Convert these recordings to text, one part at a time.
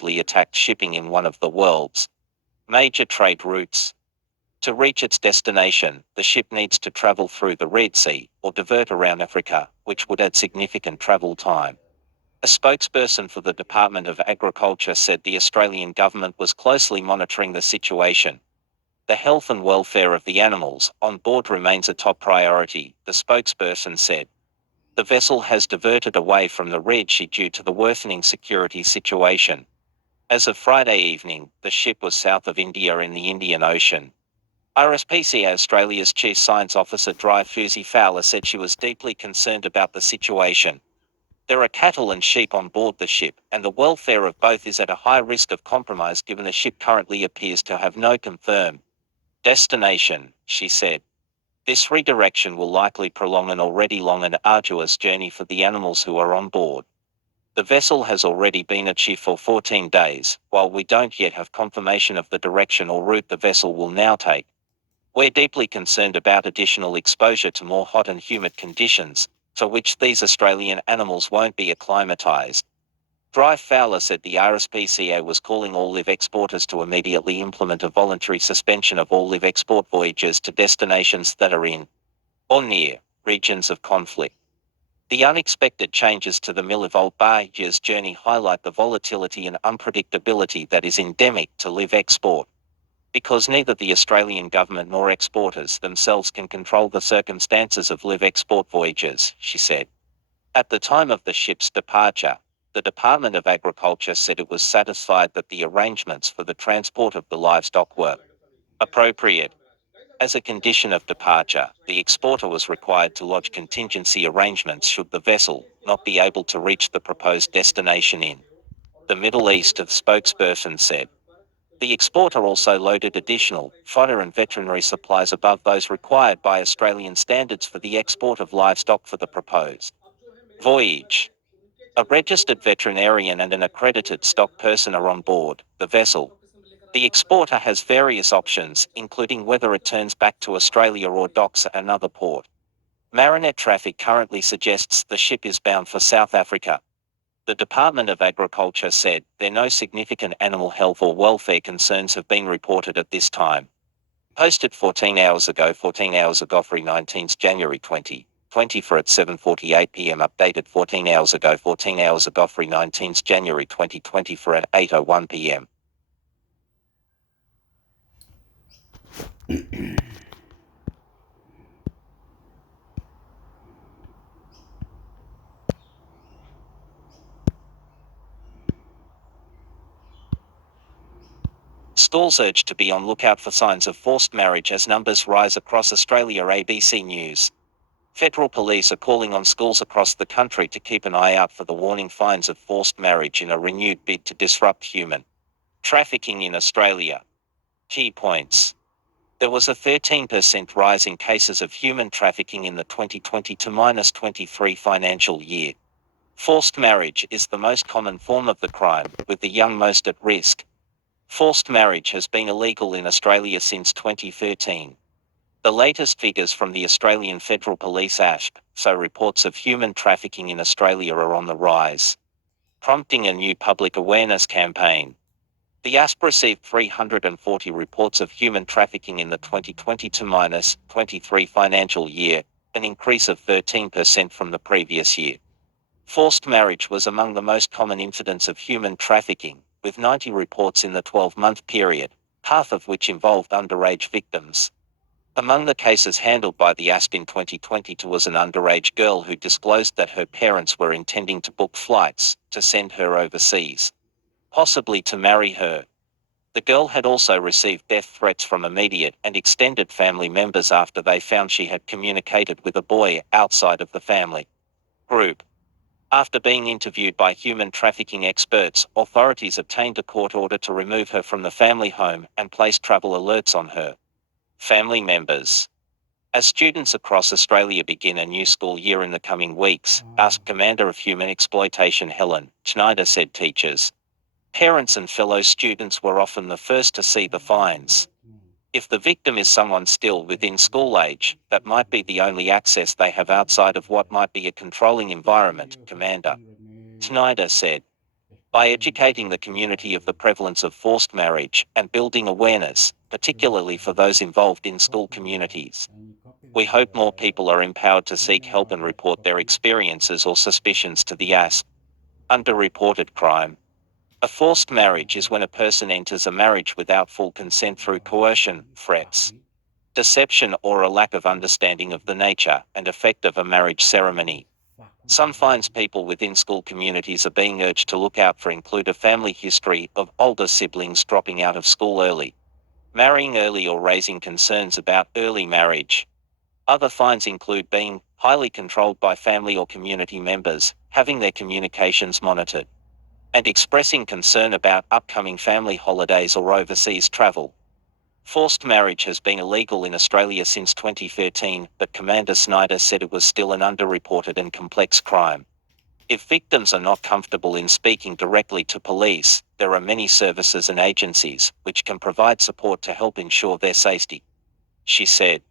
directly attacked shipping in one of the world's major trade routes. To reach its destination, the ship needs to travel through the Red Sea or divert around Africa, which would add significant travel time. A spokesperson for the Department of Agriculture said the Australian government was closely monitoring the situation. The health and welfare of the animals on board remains a top priority, the spokesperson said. The vessel has diverted away from the Red Sea due to the worsening security situation. As of Friday evening, the ship was south of India in the Indian Ocean. RSPCA Australia's Chief Science Officer Fusi Fowler said she was deeply concerned about the situation. There are cattle and sheep on board the ship, and the welfare of both is at a high risk of compromise given the ship currently appears to have no confirmed destination, she said. This redirection will likely prolong an already long and arduous journey for the animals who are on board. The vessel has already been at sea for 14 days, while we don't yet have confirmation of the direction or route the vessel will now take. We're deeply concerned about additional exposure to more hot and humid conditions, to which these Australian animals won't be acclimatised. Fowler said the RSPCA was calling all live exporters to immediately implement a voluntary suspension of all live export voyages to destinations that are in or near regions of conflict. The unexpected changes to the millivolt barge's journey highlight the volatility and unpredictability that is endemic to live export. Because neither the Australian government nor exporters themselves can control the circumstances of live export voyages, she said. At the time of the ship's departure, the Department of Agriculture said it was satisfied that the arrangements for the transport of the livestock were appropriate. As a condition of departure, the exporter was required to lodge contingency arrangements should the vessel not be able to reach the proposed destination in the Middle East, the spokesperson said. The exporter also loaded additional fodder and veterinary supplies above those required by Australian standards for the export of livestock for the proposed voyage. A registered veterinarian and an accredited stock person are on board the vessel. The exporter has various options, including whether it turns back to Australia or docks at another port. Marinette traffic currently suggests the ship is bound for South Africa. The Department of Agriculture said there no significant animal health or welfare concerns have been reported at this time. Posted 14 hours ago 19th January 2024 at 7:48 p.m. Updated 14 hours ago 19th January 2024 at 8:01 p.m. Schools urged to be on lookout for signs of forced marriage as numbers rise across Australia. ABC News. Federal police are calling on schools across the country to keep an eye out for the warning signs of forced marriage in a renewed bid to disrupt human trafficking in Australia. Key points. There was a 13% rise in cases of human trafficking in the 2020-23 financial year. Forced marriage is the most common form of the crime, with the young most at risk. Forced marriage has been illegal in Australia since 2013. The latest figures from the Australian Federal Police ASP, so reports of human trafficking in Australia are on the rise, prompting a new public awareness campaign. The ASP received 340 reports of human trafficking in the 2020-23 financial year, an increase of 13% from the previous year. Forced marriage was among the most common incidents of human trafficking, with 90 reports in the 12-month period, half of which involved underage victims. Among the cases handled by the ASP in 2022 was an underage girl who disclosed that her parents were intending to book flights to send her overseas, possibly to marry her. The girl had also received death threats from immediate and extended family members after they found she had communicated with a boy outside of the family group. After being interviewed by human trafficking experts, authorities obtained a court order to remove her from the family home and placed travel alerts on her family members. As students across Australia begin a new school year in the coming weeks, ASP Commander of Human Exploitation Helen Schneider said teachers, parents and fellow students were often the first to see the fines. If the victim is someone still within school age, that might be the only access they have outside of what might be a controlling environment, Commander Schneider said. By educating the community of the prevalence of forced marriage and building awareness, particularly for those involved in school communities, we hope more people are empowered to seek help and report their experiences or suspicions to the ASP. Underreported crime. A forced marriage is when a person enters a marriage without full consent through coercion, threats, deception, or a lack of understanding of the nature and effect of a marriage ceremony. Some finds people within school communities are being urged to look out for include a family history of older siblings dropping out of school early, marrying early, or raising concerns about early marriage. Other fines include being highly controlled by family or community members, having their communications monitored, and expressing concern about upcoming family holidays or overseas travel. Forced marriage has been illegal in Australia since 2013, but Commander Snyder said it was still an underreported and complex crime. If victims are not comfortable in speaking directly to police, there are many services and agencies which can provide support to help ensure their safety, she said.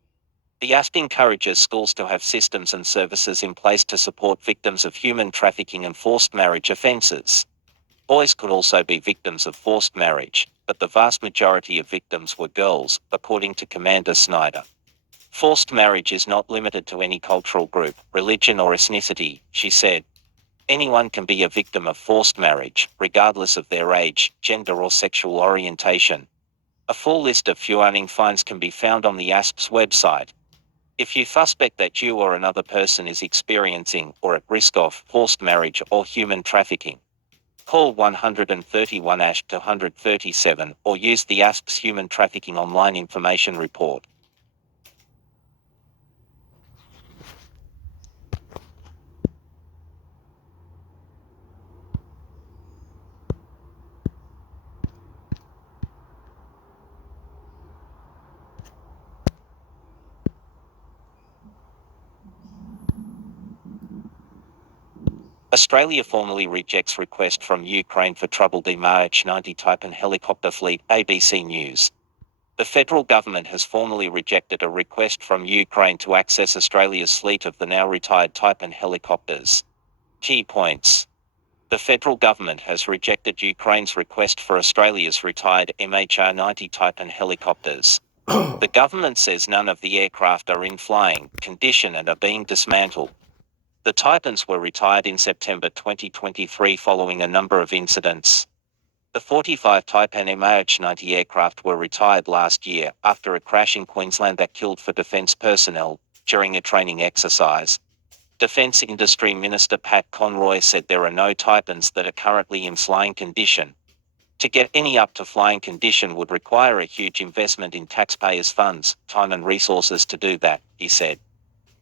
The AST encourages schools to have systems and services in place to support victims of human trafficking and forced marriage offences. Boys could also be victims of forced marriage, but the vast majority of victims were girls, according to Commander Snyder. Forced marriage is not limited to any cultural group, religion, or ethnicity, she said. Anyone can be a victim of forced marriage, regardless of their age, gender, or sexual orientation. A full list of fuaning fines can be found on the ASP's website. If you suspect that you or another person is experiencing or at risk of forced marriage or human trafficking, call 131-237 or use the ASP's Human Trafficking Online Information Report. Australia formally rejects request from Ukraine for troubled MH-90 Typhoon helicopter fleet, ABC News. The federal government has formally rejected a request from Ukraine to access Australia's fleet of the now retired Typhoon helicopters. Key points. The federal government has rejected Ukraine's request for Australia's retired MH-90 Typhoon helicopters. The government says none of the aircraft are in flying condition and are being dismantled. The Titans were retired in September 2023 following a number of incidents. The 45 Typhoon MH-90 aircraft were retired last year after a crash in Queensland that killed 4 defence personnel during a training exercise. Defence Industry Minister Pat Conroy said there are no Titans that are currently in flying condition. To get any up to flying condition would require a huge investment in taxpayers' funds, time and resources to do that, he said.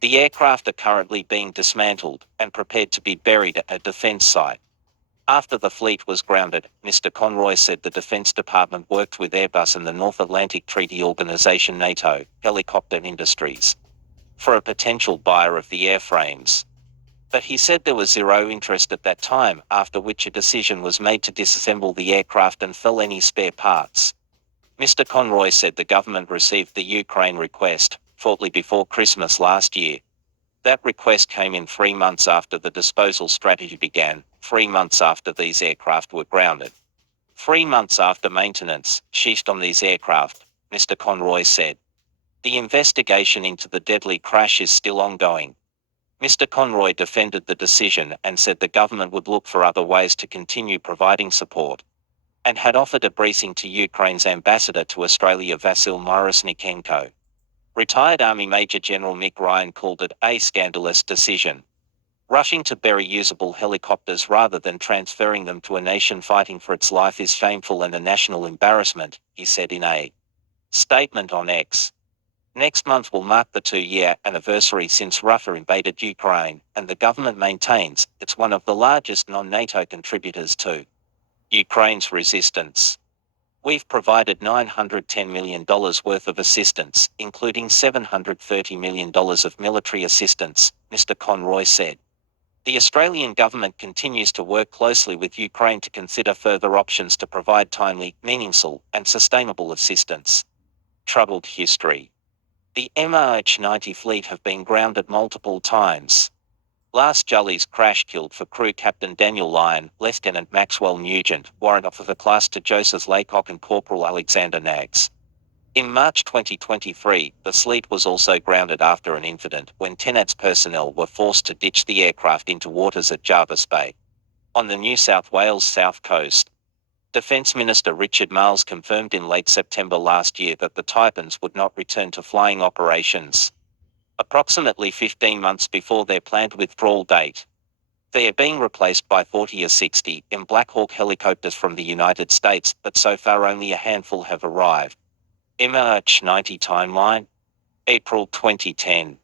The aircraft are currently being dismantled and prepared to be buried at a defence site. After the fleet was grounded, Mr. Conroy said the Defence Department worked with Airbus and the North Atlantic Treaty Organisation NATO, Helicopter Industries, for a potential buyer of the airframes. But he said there was zero interest at that time, after which a decision was made to disassemble the aircraft and sell any spare parts. Mr. Conroy said the government received the Ukraine request shortly before Christmas last year. That request came in 3 months after the disposal strategy began, 3 months after these aircraft were grounded, 3 months after maintenance ceased on these aircraft, Mr. Conroy said. The investigation into the deadly crash is still ongoing. Mr. Conroy defended the decision and said the government would look for other ways to continue providing support, and had offered a briefing to Ukraine's ambassador to Australia Vasyl Myroshnichenko. Retired Army Major General Mick Ryan called it a scandalous decision. Rushing to bury usable helicopters rather than transferring them to a nation fighting for its life is shameful and a national embarrassment, he said in a statement on X. Next month will mark the 2-year anniversary since Russia invaded Ukraine, and the government maintains it's one of the largest non-NATO contributors to Ukraine's resistance. We've provided $910 million worth of assistance, including $730 million of military assistance, Mr. Conroy said. The Australian government continues to work closely with Ukraine to consider further options to provide timely, meaningful, and sustainable assistance. Troubled history. The MH-90 fleet have been grounded multiple times. Last Jolly's crash killed for crew Captain Daniel Lyon, Lieutenant Maxwell Nugent, Warrant Officer Class to Joseph Laycock and Corporal Alexander Nags. In March 2023, the fleet was also grounded after an incident when TENAD's personnel were forced to ditch the aircraft into waters at Jervis Bay. On the New South Wales south coast, Defence Minister Richard Marles confirmed in late September last year that the Taipans would not return to flying operations. Approximately 15 months before their planned withdrawal date, they are being replaced by 40 or 60 M Black Hawk helicopters from the United States, but so far only a handful have arrived. MH90 timeline, April 2010.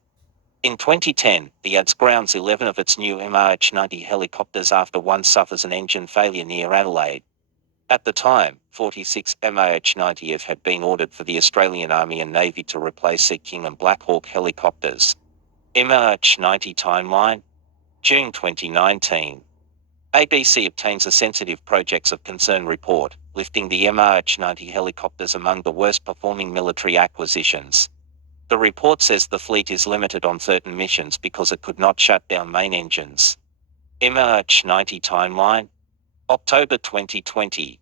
In 2010, the ADS grounds 11 of its new MH90 helicopters after one suffers an engine failure near Adelaide. At the time, 46 MH90s had been ordered for the Australian Army and Navy to replace Sea King and Black Hawk helicopters. MH90 timeline, June 2019. ABC obtains a sensitive projects of concern report, lifting the MH90 helicopters among the worst performing military acquisitions. The report says the fleet is limited on certain missions because it could not shut down main engines. MH90 timeline, October 2020.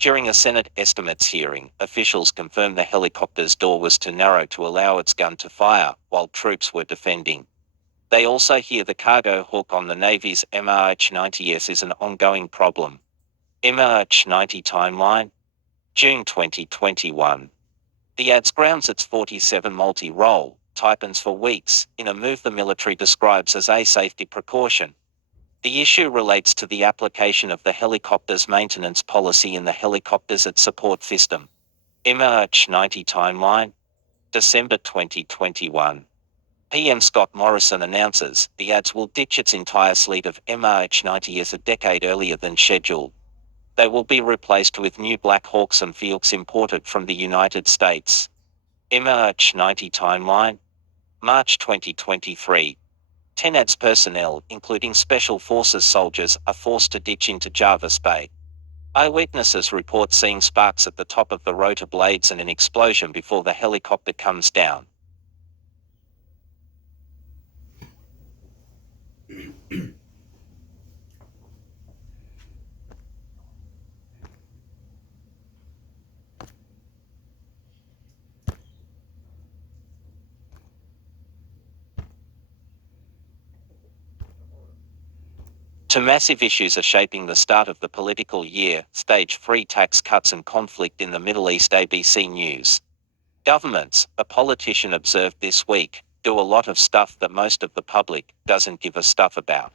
During a Senate estimates hearing, officials confirmed the helicopter's door was too narrow to allow its gun to fire while troops were defending. They also hear the cargo hook on the Navy's MH90S is an ongoing problem. MH90 timeline, June 2021. The ADS grounds its 47 multi-role Taipans for weeks, in a move the military describes as a safety precaution. The issue relates to the application of the helicopter's maintenance policy in the helicopters at support system. MH90 timeline, December 2021. PM Scott Morrison announces the ADS will ditch its entire fleet of MH90s a decade earlier than scheduled. They will be replaced with new Black Hawks and Fields imported from the United States. MH90 timeline, March 2023. TENAD's personnel, including Special Forces soldiers, are forced to ditch into Jervis Bay. Eyewitnesses report seeing sparks at the top of the rotor blades and an explosion before the helicopter comes down. Two massive issues are shaping the start of the political year: stage 3 tax cuts and conflict in the Middle East. ABC News. Governments, a politician observed this week, do a lot of stuff that most of the public doesn't give a stuff about.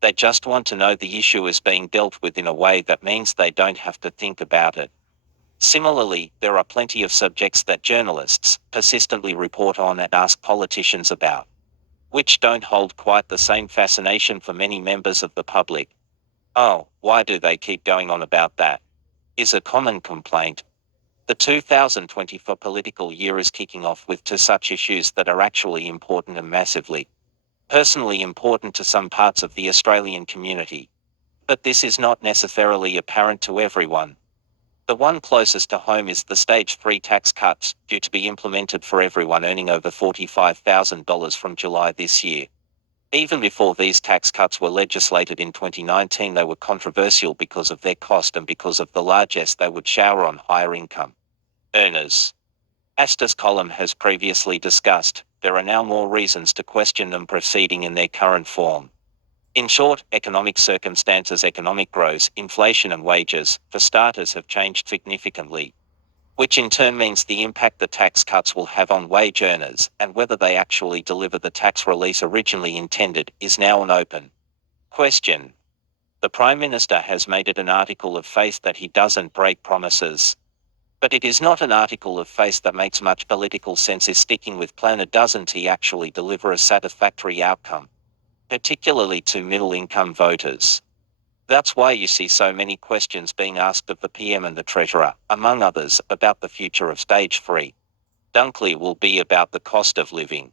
They just want to know the issue is being dealt with in a way that means they don't have to think about it. Similarly, there are plenty of subjects that journalists persistently report on and ask politicians about, which don't hold quite the same fascination for many members of the public. "Oh, why do they keep going on about that?" is a common complaint. The 2024 political year is kicking off with two such issues that are actually important and massively personally important to some parts of the Australian community. But this is not necessarily apparent to everyone. The one closest to home is the Stage 3 tax cuts, due to be implemented for everyone earning over $45,000 from July this year. Even before these tax cuts were legislated in 2019, they were controversial because of their cost and because of the largesse they would shower on higher income earners. As this column has previously discussed, there are now more reasons to question them proceeding in their current form. In short, economic circumstances, economic growth, inflation and wages, for starters, have changed significantly, which in turn means the impact the tax cuts will have on wage earners, and whether they actually deliver the tax release originally intended, is now an open question. The Prime Minister has made it an article of faith that he doesn't break promises. But it is not an article of faith that makes much political sense. Is sticking with plan, doesn't he actually deliver a satisfactory outcome, particularly to middle-income voters? That's why you see so many questions being asked of the PM and the Treasurer, among others, about the future of Stage 3. Dunkley will be about the cost of living.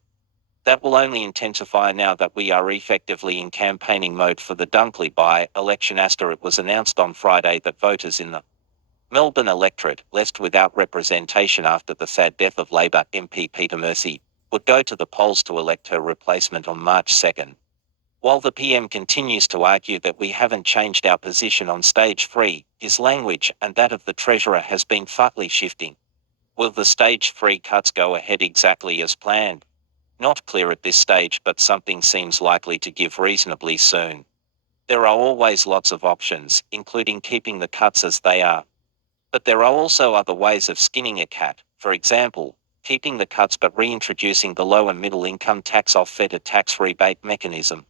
That will only intensify now that we are effectively in campaigning mode for the Dunkley by-election. It was announced on Friday that voters in the Melbourne electorate, left without representation after the sad death of Labor MP Peter Murphy, would go to the polls to elect her replacement on March 2. While the PM continues to argue that we haven't changed our position on stage 3, his language and that of the Treasurer has been subtly shifting. Will the stage 3 cuts go ahead exactly as planned? Not clear at this stage, but something seems likely to give reasonably soon. There are always lots of options, including keeping the cuts as they are. But there are also other ways of skinning a cat, for example, keeping the cuts but reintroducing the low and middle income tax offset a tax rebate mechanism.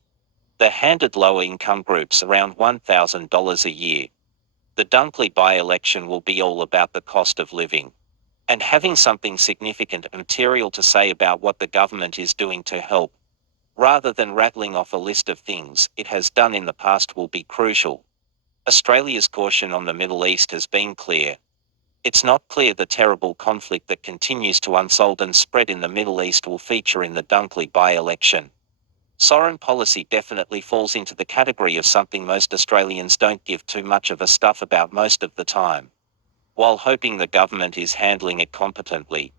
That handed lower income groups around $1,000 a year. The Dunkley by-election will be all about the cost of living. And having something significant and material to say about what the government is doing to help, rather than rattling off a list of things it has done in the past, will be crucial. Australia's caution on the Middle East has been clear. It's not clear the terrible conflict that continues to unfold and spread in the Middle East will feature in the Dunkley by-election. Foreign policy definitely falls into the category of something most Australians don't give too much of a stuff about most of the time, while hoping the government is handling it competently.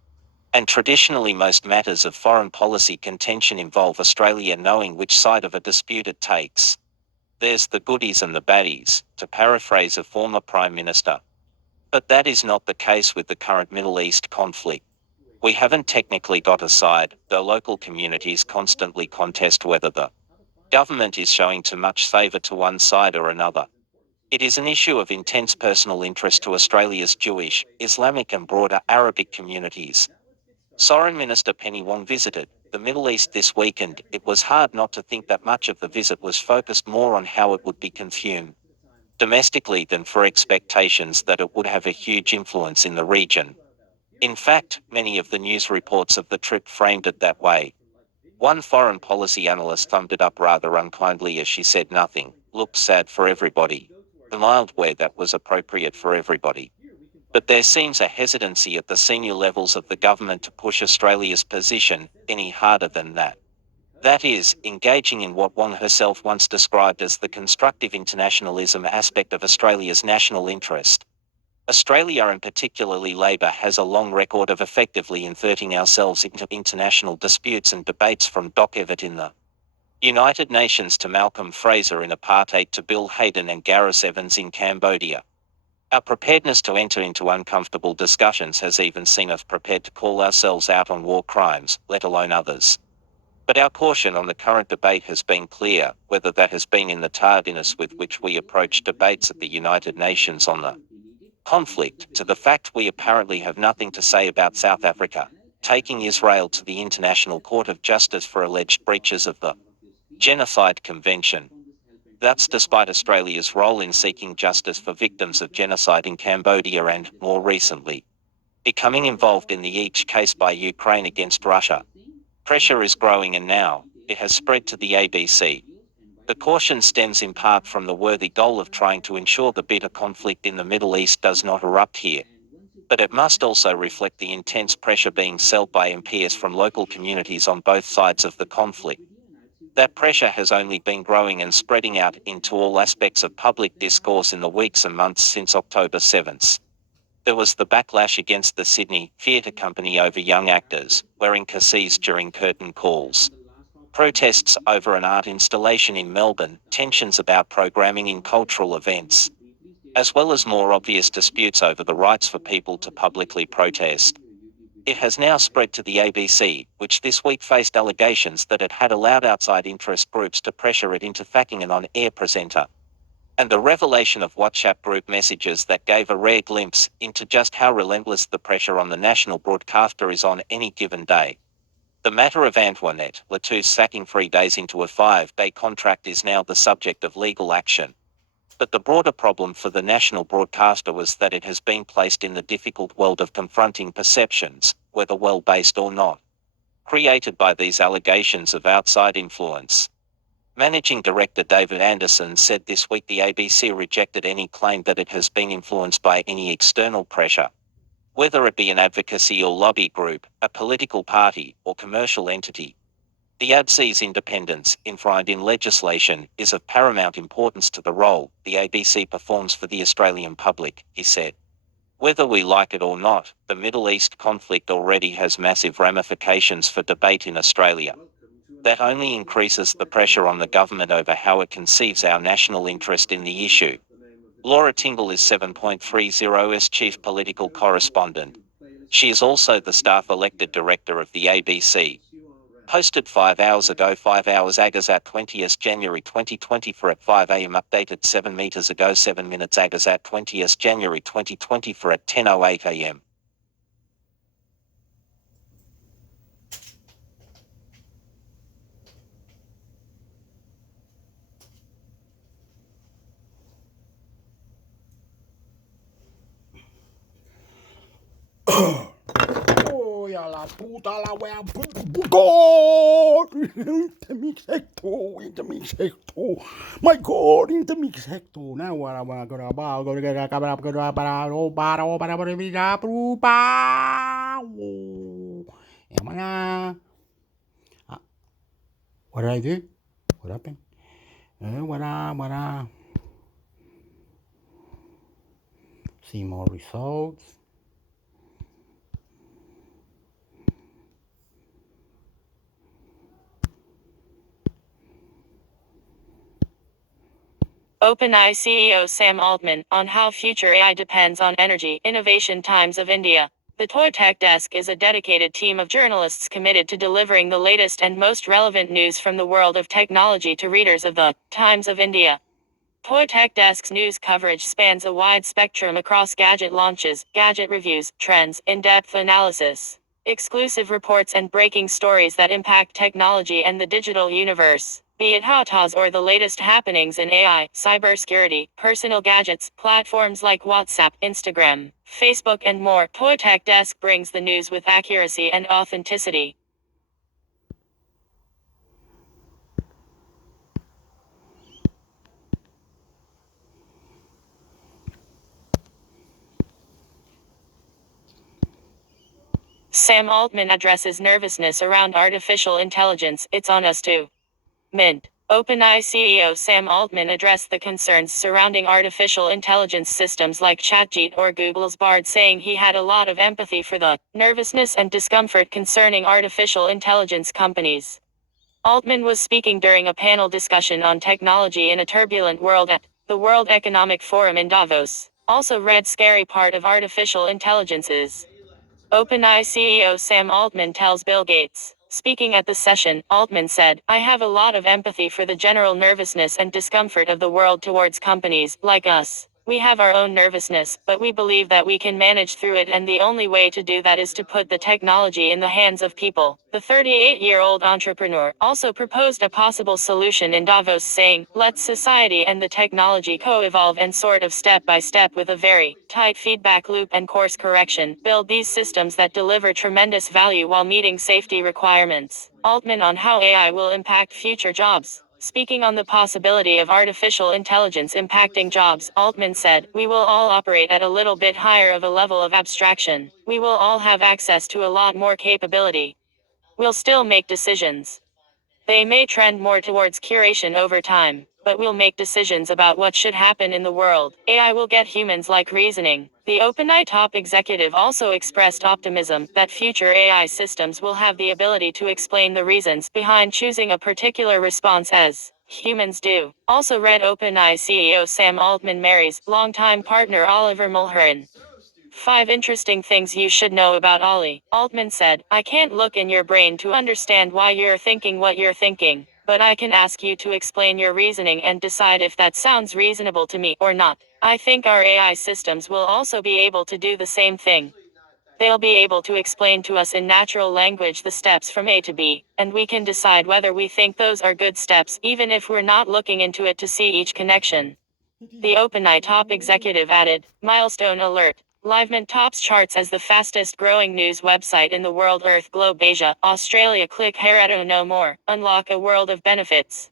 And traditionally most matters of foreign policy contention involve Australia knowing which side of a dispute it takes. There's the goodies and the baddies, to paraphrase a former Prime Minister. But that is not the case with the current Middle East conflict. We haven't technically got a side, though local communities constantly contest whether the government is showing too much favour to one side or another. It is an issue of intense personal interest to Australia's Jewish, Islamic and broader Arabic communities. Foreign Minister Penny Wong visited the Middle East this weekend. It was hard not to think that much of the visit was focused more on how it would be consumed domestically than for expectations that it would have a huge influence in the region. In fact, many of the news reports of the trip framed it that way. One foreign policy analyst thumbed it up rather unkindly as she said nothing looked sad for everybody. The mild where that was appropriate for everybody. But there seems a hesitancy at the senior levels of the government to push Australia's position any harder than that. That is, engaging in what Wong herself once described as the constructive internationalism aspect of Australia's national interest. Australia and particularly Labor has a long record of effectively inserting ourselves into international disputes and debates, from Doc Evatt in the United Nations to Malcolm Fraser in apartheid to Bill Hayden and Gareth Evans in Cambodia. Our preparedness to enter into uncomfortable discussions has even seen us prepared to call ourselves out on war crimes, let alone others. But our caution on the current debate has been clear, whether that has been in the tardiness with which we approach debates at the United Nations on the conflict, to the fact we apparently have nothing to say about South Africa taking Israel to the International Court of Justice for alleged breaches of the Genocide Convention. That's despite Australia's role in seeking justice for victims of genocide in Cambodia and, more recently, becoming involved in the each case by Ukraine against Russia. Pressure is growing and now it has spread to the ABC. The caution stems in part from the worthy goal of trying to ensure the bitter conflict in the Middle East does not erupt here. But it must also reflect the intense pressure being felt by MPs from local communities on both sides of the conflict. That pressure has only been growing and spreading out into all aspects of public discourse in the weeks and months since October 7th. There was the backlash against the Sydney Theatre Company over young actors wearing cassis during curtain calls. Protests over an art installation in Melbourne, tensions about programming in cultural events, as well as more obvious disputes over the rights for people to publicly protest. It has now spread to the ABC, which this week faced allegations that it had allowed outside interest groups to pressure it into sacking an on-air presenter. And the revelation of WhatsApp group messages that gave a rare glimpse into just how relentless the pressure on the national broadcaster is on any given day. The matter of Antoinette Latou's sacking 3 days into a 5-day contract is now the subject of legal action. But the broader problem for the national broadcaster was that it has been placed in the difficult world of confronting perceptions, whether well-based or not, created by these allegations of outside influence. Managing Director David Anderson said this week the ABC rejected any claim that it has been influenced by any external pressure, whether it be an advocacy or lobby group, a political party, or commercial entity. The ABC's independence, enshrined in legislation, is of paramount importance to the role the ABC performs for the Australian public, he said. Whether we like it or not, the Middle East conflict already has massive ramifications for debate in Australia. That only increases the pressure on the government over how it conceives our national interest in the issue. Laura Tingle is 7.30's chief political correspondent. She is also the staff elected director of the ABC. Posted 5 hours ago, 5 hours agas at 20th January 2024 at 5 am. Updated 7 meters ago, 7 minutes agas at 20th January 2024 at 10:08 am. Voy a la puta la wea. God! Into me sector, into me sector. My God, into me sector. Now what I want to go to bar, go to get a cabra, go to a bar, para me da prupa. Emana. What did I do? What happened? What? See more results. OpenAI CEO Sam Altman on how future AI depends on energy innovation. Times of India. The Toy Tech Desk is a dedicated team of journalists committed to delivering the latest and most relevant news from the world of technology to readers of the Times of India. Toy Tech Desk's news coverage spans a wide spectrum across gadget launches, gadget reviews, trends, in-depth analysis, exclusive reports and breaking stories that impact technology and the digital universe. Be it hrctor or the latest happenings in AI, cybersecurity, personal gadgets, platforms like WhatsApp, Instagram, Facebook and more, Toy Tech Desk brings the news with accuracy and authenticity. Sam Altman addresses nervousness around artificial intelligence. It's on us too. Mint. OpenAI CEO Sam Altman addressed the concerns surrounding artificial intelligence systems like ChatGPT or Google's Bard, saying he had a lot of empathy for the nervousness and discomfort concerning artificial intelligence companies. Altman was speaking during a panel discussion on technology in a turbulent world at the World Economic Forum in Davos. Also read scary part of artificial intelligence is OpenAI CEO Sam Altman tells Bill Gates. Speaking at the session, Altman said, "I have a lot of empathy for the general nervousness and discomfort of the world towards companies like us. We have our own nervousness, but we believe that we can manage through it, and the only way to do that is to put the technology in the hands of people." The 38-year-old entrepreneur also proposed a possible solution in Davos, saying, "Let society and the technology co-evolve and sort of step by step with a very tight feedback loop and course correction, build these systems that deliver tremendous value while meeting safety requirements." Altman on how AI will impact future jobs. Speaking on the possibility of artificial intelligence impacting jobs, Altman said, "We will all operate at a little bit higher of a level of abstraction. We will all have access to a lot more capability. We'll still make decisions. They may trend more towards curation over time, but we'll make decisions about what should happen in the world. AI will get humans-like reasoning." The OpenAI top executive also expressed optimism that future AI systems will have the ability to explain the reasons behind choosing a particular response as humans do. Also read OpenAI CEO Sam Altman marries longtime partner Oliver Mulherin. 5 interesting things you should know about Ollie. Altman said, "I can't look in your brain to understand why you're thinking what you're thinking, but I can ask you to explain your reasoning and decide if that sounds reasonable to me or not. I think our AI systems will also be able to do the same thing. They'll be able to explain to us in natural language the steps from A to B, and we can decide whether we think those are good steps, even if we're not looking into it to see each connection." The OpenAI top executive added, "Milestone alert. Livement tops charts as the fastest growing news website in the world. Earth, Globe, Asia, Australia. Click here to know more. Unlock a world of benefits."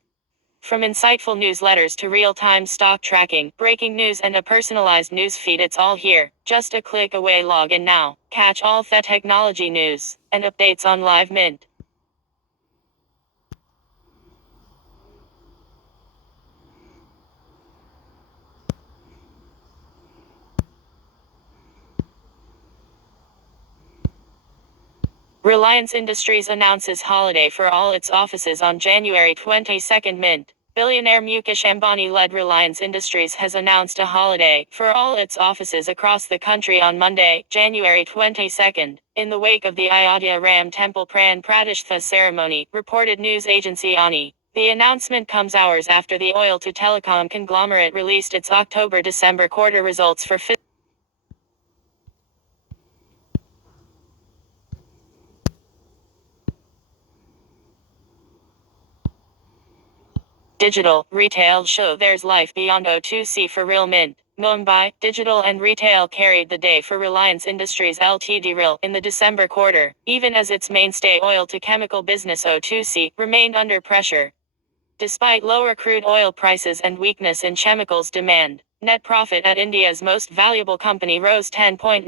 From insightful newsletters to real-time stock tracking, breaking news and a personalized news feed, it's all here. Just a click away. Log in now. Catch all the technology news and updates on Live Mint. Reliance Industries announces holiday for all its offices on January 22. Mint. Billionaire Mukesh Ambani-led Reliance Industries has announced a holiday for all its offices across the country on Monday, January 22, in the wake of the Ayodhya Ram Temple Pran Pratishtha ceremony, reported news agency ANI. The announcement comes hours after the oil-to-telecom conglomerate released its October-December quarter results for digital, retail show there's life beyond O2C for real. Mint. Mumbai, digital and retail carried the day for Reliance Industries Ltd RIL in the December quarter, even as its mainstay oil-to-chemical business O2C remained under pressure. Despite lower crude oil prices and weakness in chemicals demand, net profit at India's most valuable company rose 10.9%.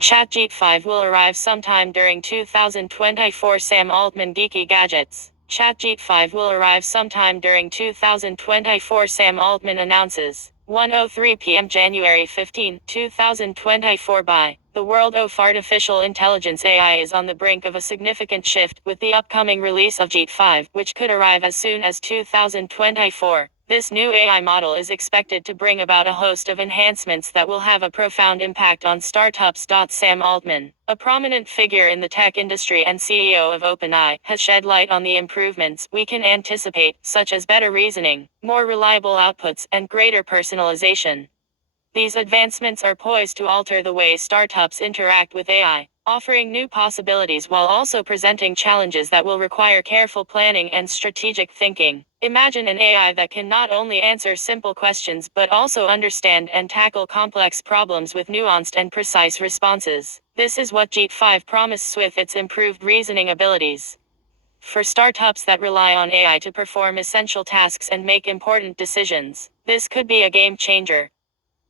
ChatGPT 5 will arrive sometime during 2024. Sam Altman Geeky Gadgets. ChatGPT 5 will arrive sometime during 2024. Sam Altman announces. 1:03 p.m. January 15, 2024. By the world of artificial intelligence AI is on the brink of a significant shift with the upcoming release of GPT 5, which could arrive as soon as 2024. This new AI model is expected to bring about a host of enhancements that will have a profound impact on startups. Sam Altman, a prominent figure in the tech industry and CEO of OpenAI, has shed light on the improvements we can anticipate, such as better reasoning, more reliable outputs, and greater personalization. These advancements are poised to alter the way startups interact with AI, offering new possibilities while also presenting challenges that will require careful planning and strategic thinking. Imagine an AI that can not only answer simple questions but also understand and tackle complex problems with nuanced and precise responses. This is what GPT 5 promises with its improved reasoning abilities. For startups that rely on AI to perform essential tasks and make important decisions, this could be a game changer.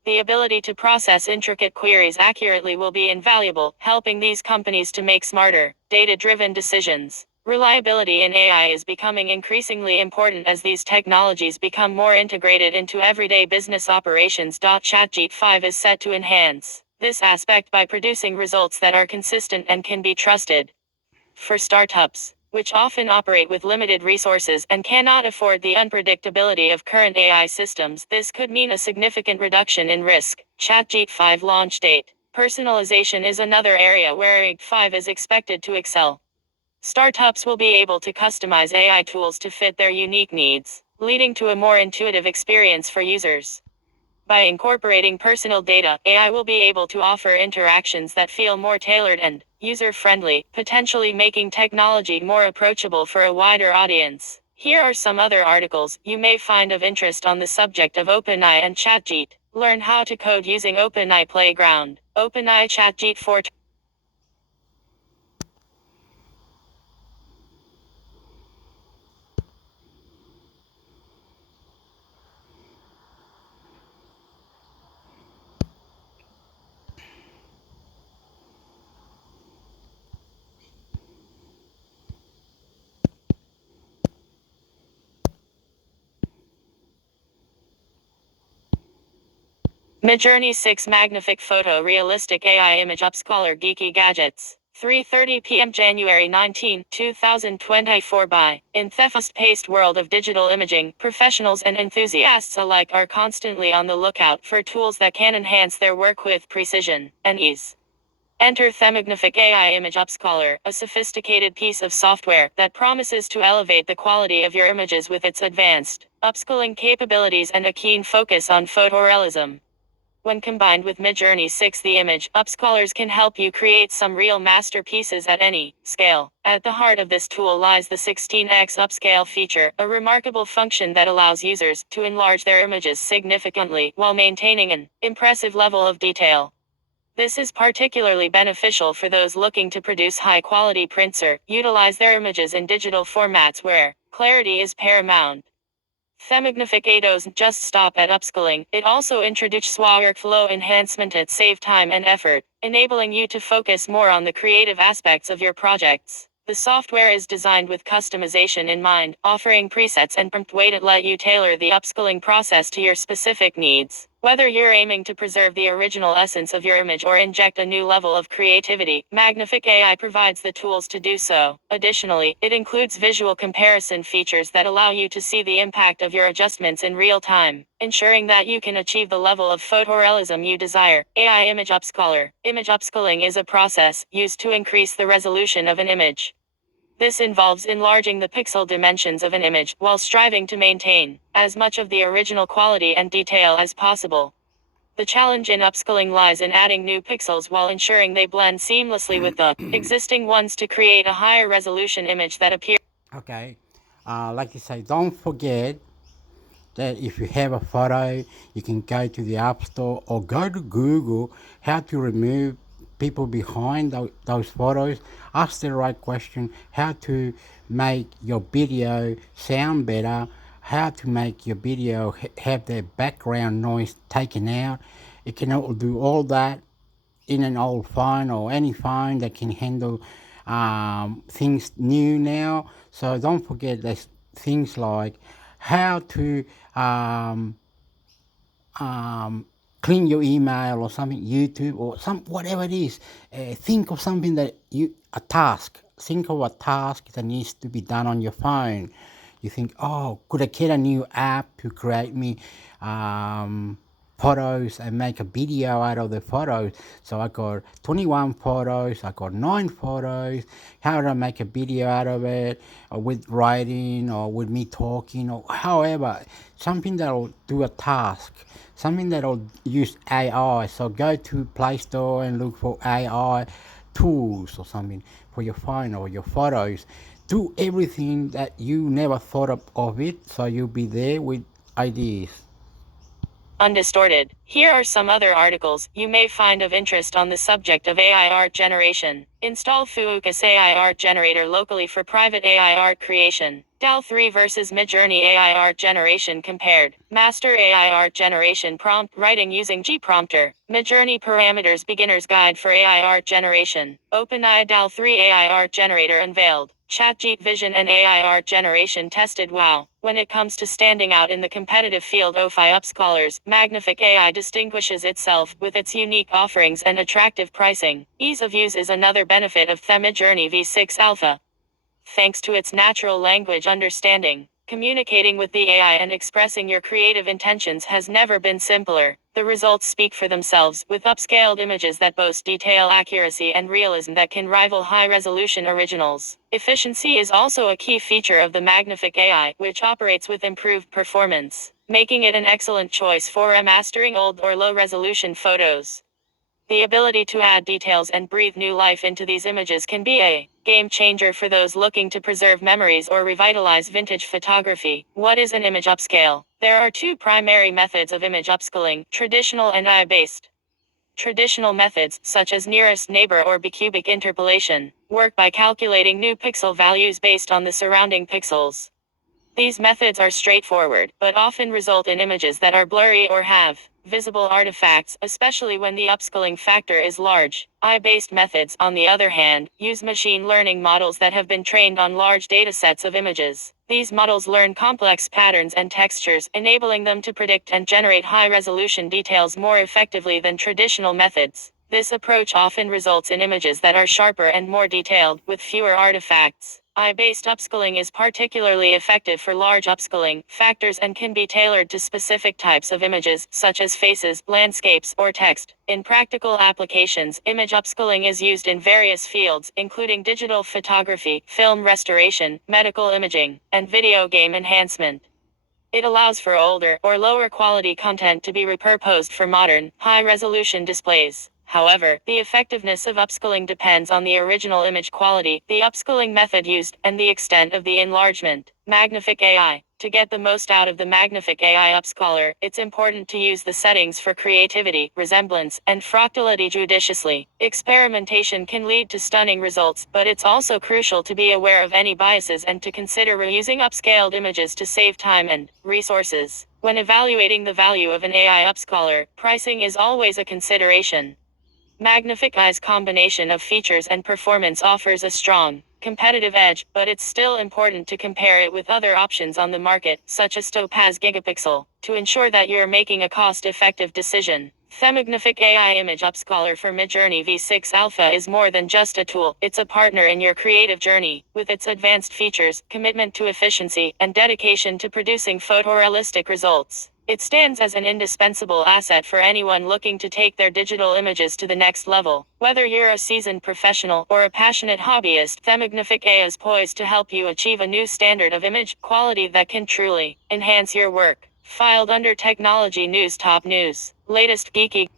The ability to process intricate queries accurately will be invaluable, helping these companies to make smarter, data-driven decisions. Reliability in AI is becoming increasingly important as these technologies become more integrated into everyday business operations. ChatGPT 5 is set to enhance this aspect by producing results that are consistent and can be trusted. For startups, which often operate with limited resources and cannot afford the unpredictability of current AI systems, this could mean a significant reduction in risk. ChatGPT 5 launch date. Personalization is another area where GPT 5 is expected to excel. Startups will be able to customize AI tools to fit their unique needs, leading to a more intuitive experience for users. By incorporating personal data, AI will be able to offer interactions that feel more tailored and user-friendly, potentially making technology more approachable for a wider audience. Here are some other articles you may find of interest on the subject of OpenAI and ChatGPT. Learn how to code using OpenAI Playground. OpenAI ChatGPT 4. Midjourney 6 Magnific Photo Realistic AI Image Upscaler Geeky Gadgets. 3:30 p.m. January 19, 2024. In the fast-paced world of digital imaging, professionals and enthusiasts alike are constantly on the lookout for tools that can enhance their work with precision and ease. Enter the Magnific AI Image Upscaler, a sophisticated piece of software that promises to elevate the quality of your images with its advanced upscaling capabilities and a keen focus on photorealism. When combined with Midjourney 6, the image upscalers can help you create some real masterpieces at any scale. At the heart of this tool lies the 16x upscale feature, a remarkable function that allows users to enlarge their images significantly while maintaining an impressive level of detail. This is particularly beneficial for those looking to produce high-quality prints or utilize their images in digital formats where clarity is paramount. Themagnificados doesn't just stop at upskilling, it also introduces workflow enhancement that save time and effort, enabling you to focus more on the creative aspects of your projects. The software is designed with customization in mind, offering presets and prompt way that let you tailor the upskilling process to your specific needs. Whether you're aiming to preserve the original essence of your image or inject a new level of creativity, Magnific AI provides the tools to do so. Additionally, it includes visual comparison features that allow you to see the impact of your adjustments in real time, ensuring that you can achieve the level of photorealism you desire. AI Image Upscaler. Image upscaling is a process used to increase the resolution of an image. This involves enlarging the pixel dimensions of an image while striving to maintain as much of the original quality and detail as possible. The challenge in upscaling lies in adding new pixels while ensuring they blend seamlessly with the existing ones to create a higher resolution image that appears. Okay, like you say, don't forget that if you have a photo, you can go to the App Store or go to Google how to remove people behind those photos. Ask the right question, how to make your video sound better, how to make your video have the background noise taken out. It can do all that in an old phone or any phone that can handle things new now. So don't forget there's things like how to clean your email or something, YouTube or whatever it is. Think of something a task. Think of a task that needs to be done on your phone. You think, oh, could I get a new app to create me photos and make a video out of the photos? So I got 21 photos, I got 9 photos. How do I make a video out of it, or with writing or with me talking, or however, something that'll do a task, something that'll use AI. So go to Play Store and look for AI tools or something for your phone or your photos. Do everything that you never thought of it, so you'll be there with ideas. Undistorted. Here are some other articles you may find of interest on the subject of AI art generation. Install Fuukas AI art generator locally for private AI art creation. DAL3 versus Midjourney AI art generation compared. Master AI art generation prompt writing using gPrompter. Midjourney parameters beginner's guide for AI art generation. OpenAI DAL3 AI art generator unveiled. ChatGPT Vision and AI art generation tested. Wow. When it comes to standing out in the competitive field of AI upscalers, Magnific AI distinguishes itself with its unique offerings and attractive pricing. Ease of use is another benefit of Midjourney V6 Alpha. Thanks to its natural language understanding, communicating with the AI and expressing your creative intentions has never been simpler. The results speak for themselves, with upscaled images that boast detail accuracy and realism that can rival high-resolution originals. Efficiency is also a key feature of the Magnific AI, which operates with improved performance, making it an excellent choice for mastering old or low-resolution photos. The ability to add details and breathe new life into these images can be a game changer for those looking to preserve memories or revitalize vintage photography. What is an image upscale? There are two primary methods of image upscaling, traditional and AI-based. Traditional methods, such as nearest neighbor or bicubic interpolation, work by calculating new pixel values based on the surrounding pixels. These methods are straightforward, but often result in images that are blurry or have visible artifacts, especially when the upscaling factor is large. AI-based methods, on the other hand, use machine learning models that have been trained on large datasets of images. These models learn complex patterns and textures, enabling them to predict and generate high-resolution details more effectively than traditional methods. This approach often results in images that are sharper and more detailed, with fewer artifacts. AI-based upscaling is particularly effective for large upscaling factors and can be tailored to specific types of images, such as faces, landscapes, or text. In practical applications, image upscaling is used in various fields, including digital photography, film restoration, medical imaging, and video game enhancement. It allows for older or lower quality content to be repurposed for modern, high-resolution displays. However, the effectiveness of upscaling depends on the original image quality, the upscaling method used, and the extent of the enlargement. Magnific AI. To get the most out of the Magnific AI upscaler, it's important to use the settings for creativity, resemblance, and fractality judiciously. Experimentation can lead to stunning results, but it's also crucial to be aware of any biases and to consider reusing upscaled images to save time and resources. When evaluating the value of an AI upscaler, pricing is always a consideration. Magnific AI's combination of features and performance offers a strong, competitive edge, but it's still important to compare it with other options on the market, such as Topaz Gigapixel, to ensure that you're making a cost-effective decision. The Magnific AI Image Upscaler for Midjourney V6 Alpha is more than just a tool, it's a partner in your creative journey. With its advanced features, commitment to efficiency, and dedication to producing photorealistic results, it stands as an indispensable asset for anyone looking to take their digital images to the next level. Whether you're a seasoned professional or a passionate hobbyist, the Magnific AI is poised to help you achieve a new standard of image quality that can truly enhance your work. Filed under Technology News Top News. Latest geeky.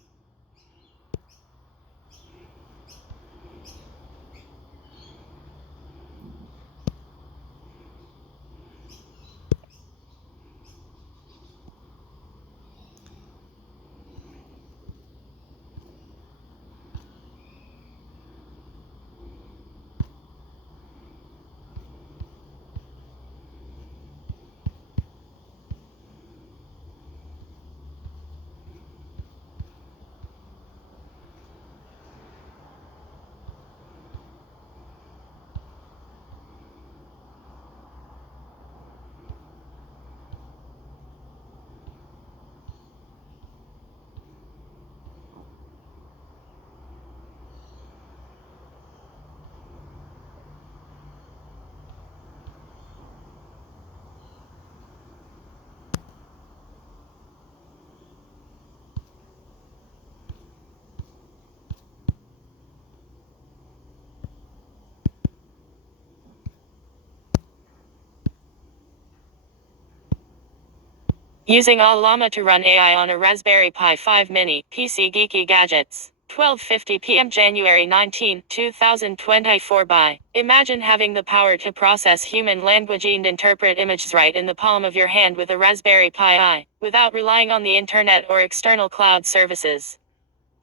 Using Llama to run AI on a Raspberry Pi 5 Mini, PC Geeky Gadgets. 12:50 p.m. January 19, 2024 by. Imagine having the power to process human language and interpret images right in the palm of your hand with a Raspberry Pi, without relying on the internet or external cloud services.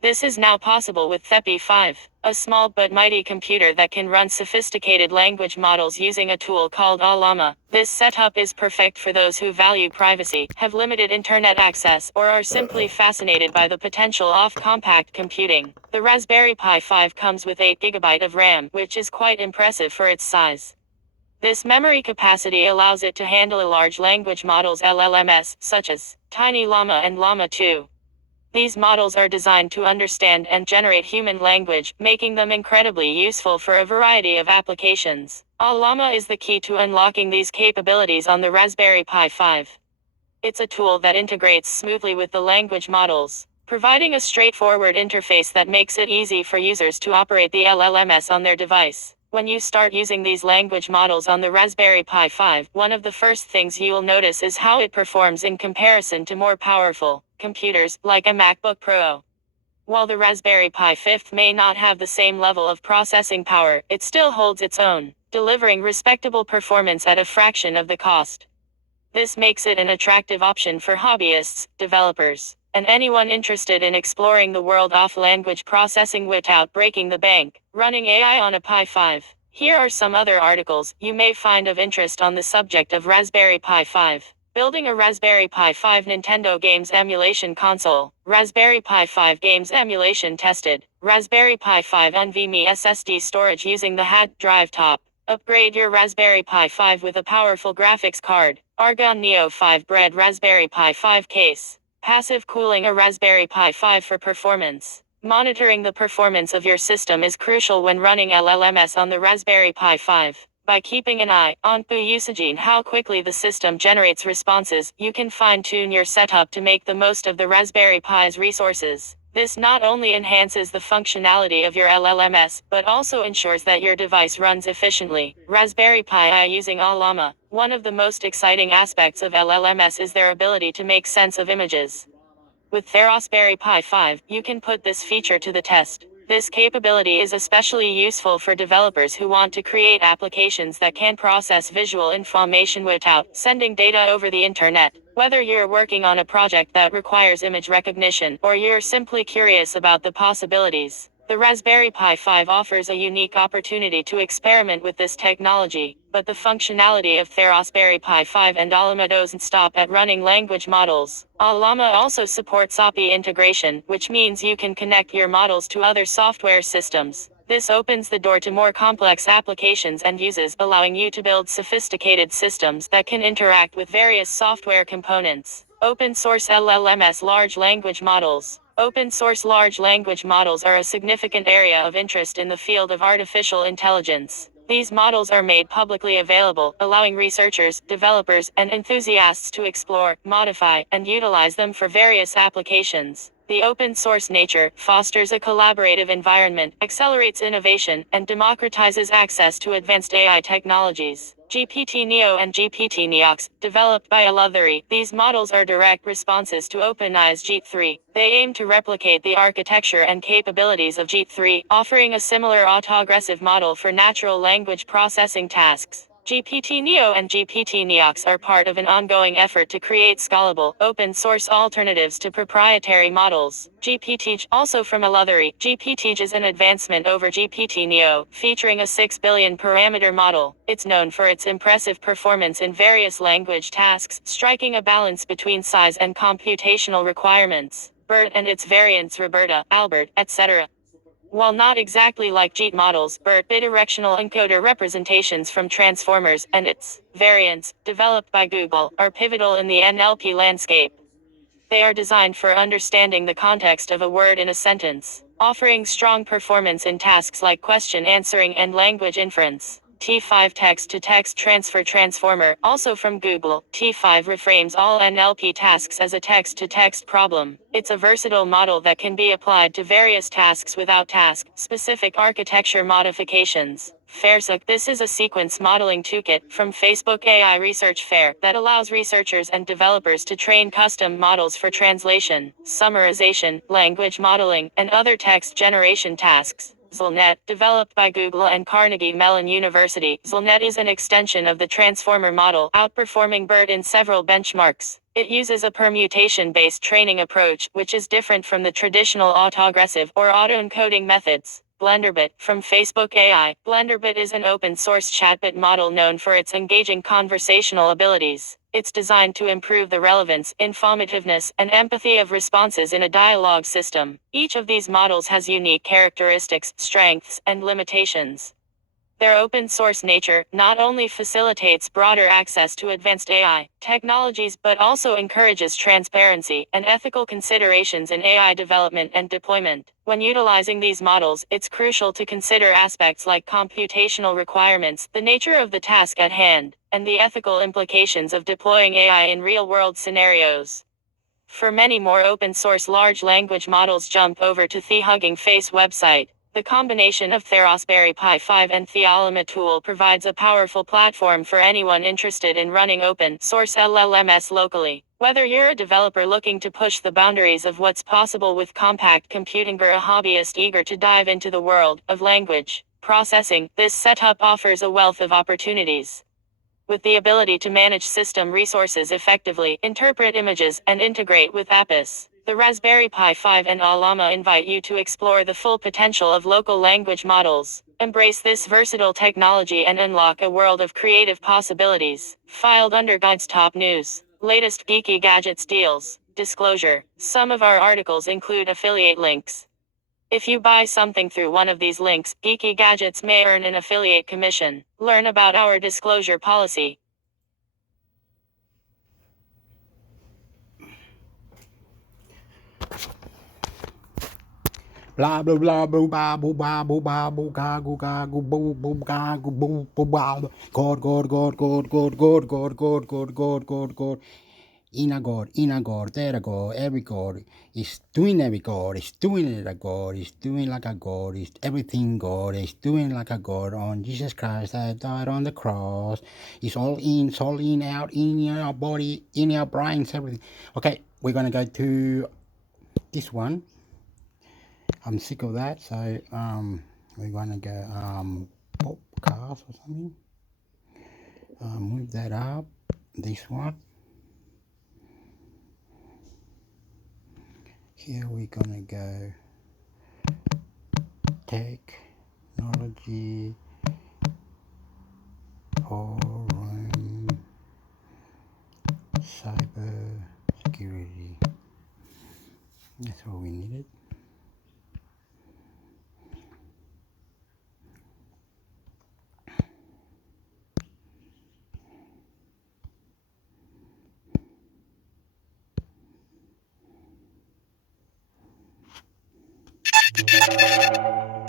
This is now possible with Thepi 5, a small but mighty computer that can run sophisticated language models using a tool called Llama. This setup is perfect for those who value privacy, have limited internet access, or are simply fascinated by the potential of compact computing. The Raspberry Pi 5 comes with 8 GB of RAM, which is quite impressive for its size. This memory capacity allows it to handle large language models LLMs, such as Tiny Llama and Llama 2. These models are designed to understand and generate human language, making them incredibly useful for a variety of applications. Llama is the key to unlocking these capabilities on the Raspberry Pi 5. It's a tool that integrates smoothly with the language models, providing a straightforward interface that makes it easy for users to operate the LLMs on their device. When you start using these language models on the Raspberry Pi 5, one of the first things you'll notice is how it performs in comparison to more powerful computers, like a MacBook Pro. While the Raspberry Pi 5 may not have the same level of processing power, it still holds its own, delivering respectable performance at a fraction of the cost. This makes it an attractive option for hobbyists, developers, and anyone interested in exploring the world of language processing without breaking the bank. Running AI on a Pi 5. Here are some other articles you may find of interest on the subject of Raspberry Pi 5. Building a Raspberry Pi 5 Nintendo Games Emulation Console. Raspberry Pi 5 Games Emulation Tested. Raspberry Pi 5 NVMe SSD storage using the HAD drive top. Upgrade your Raspberry Pi 5 with a powerful graphics card. Argon Neo 5 Bread Raspberry Pi 5 Case. Passive cooling a Raspberry Pi 5 for performance. Monitoring the performance of your system is crucial when running LLMs on the Raspberry Pi 5. By keeping an eye on usage and how quickly the system generates responses, you can fine-tune your setup to make the most of the Raspberry Pi's resources. This not only enhances the functionality of your LLMs, but also ensures that your device runs efficiently. Raspberry Pi using Llama. One of the most exciting aspects of LLMs is their ability to make sense of images. With Raspberry Pi 5, you can put this feature to the test. This capability is especially useful for developers who want to create applications that can process visual information without sending data over the internet. Whether you're working on a project that requires image recognition or you're simply curious about the possibilities, the Raspberry Pi 5 offers a unique opportunity to experiment with this technology, but the functionality of the Raspberry Pi 5 and Llama doesn't stop at running language models. Llama also supports API integration, which means you can connect your models to other software systems. This opens the door to more complex applications and uses, allowing you to build sophisticated systems that can interact with various software components. Open source LLMs large language models. Open source large language models are a significant area of interest in the field of artificial intelligence. These models are made publicly available, allowing researchers, developers, and enthusiasts to explore, modify, and utilize them for various applications. The open source nature fosters a collaborative environment, accelerates innovation, and democratizes access to advanced AI technologies. GPT-Neo and GPT-Neox, developed by Alothery, these models are direct responses to OpenAI's GPT-3. They aim to replicate the architecture and capabilities of GPT-3, offering a similar autoaggressive model for natural language processing tasks. GPT-Neo and GPT-Neox are part of an ongoing effort to create scalable, open-source alternatives to proprietary models. GPT, also from Alothery, GPT is an advancement over GPT-Neo, featuring a 6 billion parameter model. It's known for its impressive performance in various language tasks, striking a balance between size and computational requirements. BERT and its variants Roberta, Albert, etc. While not exactly like JIT models, BERT bidirectional encoder representations from transformers and its variants, developed by Google, are pivotal in the NLP landscape. They are designed for understanding the context of a word in a sentence, offering strong performance in tasks like question answering and language inference. T5 text-to-text transfer transformer, also from Google, T5 reframes all NLP tasks as a text-to-text problem. It's a versatile model that can be applied to various tasks without task-specific architecture modifications. hrctor. This is a sequence modeling toolkit from Facebook AI Research Fair that allows researchers and developers to train custom models for translation, summarization, language modeling, and other text generation tasks. ZLNet, developed by Google and Carnegie Mellon University, ZLNet is an extension of the transformer model, outperforming BERT in several benchmarks. It uses a permutation-based training approach, which is different from the traditional autoaggressive or autoencoding methods. BlenderBit, from Facebook AI. BlenderBit is an open-source chatbot model known for its engaging conversational abilities. It's designed to improve the relevance, informativeness, and empathy of responses in a dialogue system. Each of these models has unique characteristics, strengths, and limitations. Their open-source nature not only facilitates broader access to advanced AI technologies but also encourages transparency and ethical considerations in AI development and deployment. When utilizing these models, it's crucial to consider aspects like computational requirements, the nature of the task at hand, and the ethical implications of deploying AI in real-world scenarios. For many more open-source large language models, jump over to the Hugging Face website. The combination of the Raspberry Pi 5 and the Llama tool provides a powerful platform for anyone interested in running open-source LLMs locally. Whether you're a developer looking to push the boundaries of what's possible with compact computing or a hobbyist eager to dive into the world of language processing, this setup offers a wealth of opportunities. With the ability to manage system resources effectively, interpret images, and integrate with APIs, the Raspberry Pi 5 and Llama invite you to explore the full potential of local language models. Embrace this versatile technology and unlock a world of creative possibilities. Filed under Guides Top News. Latest geeky gadgets deals. Disclosure. Some of our articles include affiliate links. If you buy something through one of these links, Geeky Gadgets may earn an affiliate commission. Learn about our disclosure policy. Blah blah blah boo ba boo ba boo ba boo ga goo ga goo boo boo ga goo boo boo ba. God God God God God God God God God God God God. In a God, there a God, every God is doing every God, is doing it a God, is doing like a God, is everything God, is doing like a God on Jesus Christ that died on the cross. It's all in, out, in our body, in our brains, everything. Okay, we're gonna go to this one. I'm sick of that, so we're gonna go podcast or something. Move that up. This one. Here we're gonna go technology forum cyber security. That's all we needed.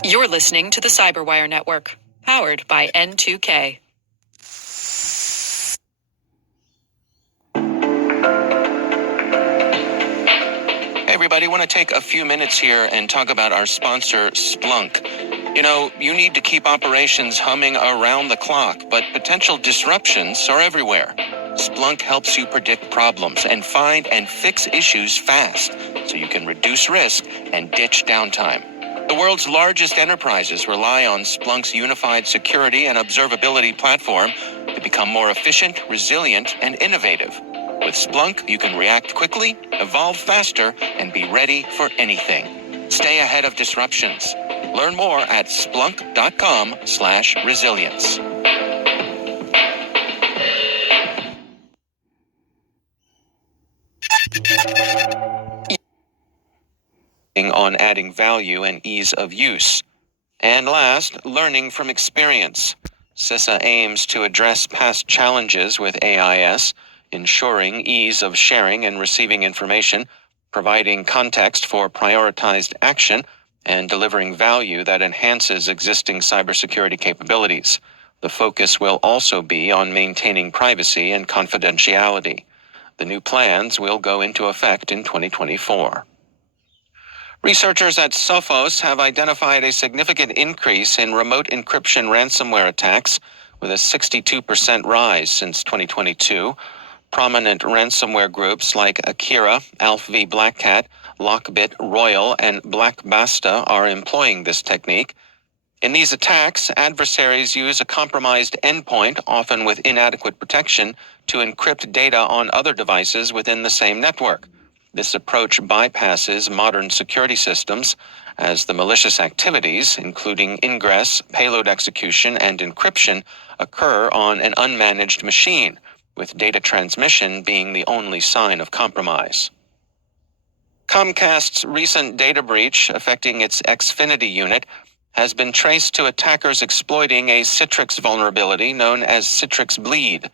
You're listening to the Cyberwire Network, powered by N2K. Hey everybody, I want to take a few minutes here and talk about our sponsor, Splunk. You know, you need to keep operations humming around the clock, but potential disruptions are everywhere. Splunk helps you predict problems and find and fix issues fast, so you can reduce risk and ditch downtime. The world's largest enterprises rely on Splunk's unified security and observability platform to become more efficient, resilient, and innovative. With Splunk, you can react quickly, evolve faster, and be ready for anything. Stay ahead of disruptions. Learn more at splunk.com/resilience. On adding value and ease of use. And last, learning from experience. CISA aims to address past challenges with AIS, ensuring ease of sharing and receiving information, providing context for prioritized action, and delivering value that enhances existing cybersecurity capabilities. The focus will also be on maintaining privacy and confidentiality. The new plans will go into effect in 2024. Researchers at Sophos have identified a significant increase in remote encryption ransomware attacks, with a 62% rise since 2022. Prominent ransomware groups like Akira, Alf v Black Cat, Lockbit Royal, and Black Basta are employing this technique. In these attacks, adversaries use a compromised endpoint, often with inadequate protection, to encrypt data on other devices within the same network. This approach bypasses modern security systems, as the malicious activities, including ingress, payload execution, and encryption, occur on an unmanaged machine, with data transmission being the only sign of compromise. Comcast's recent data breach affecting its Xfinity unit has been traced to attackers exploiting a Citrix vulnerability known as Citrix Bleed.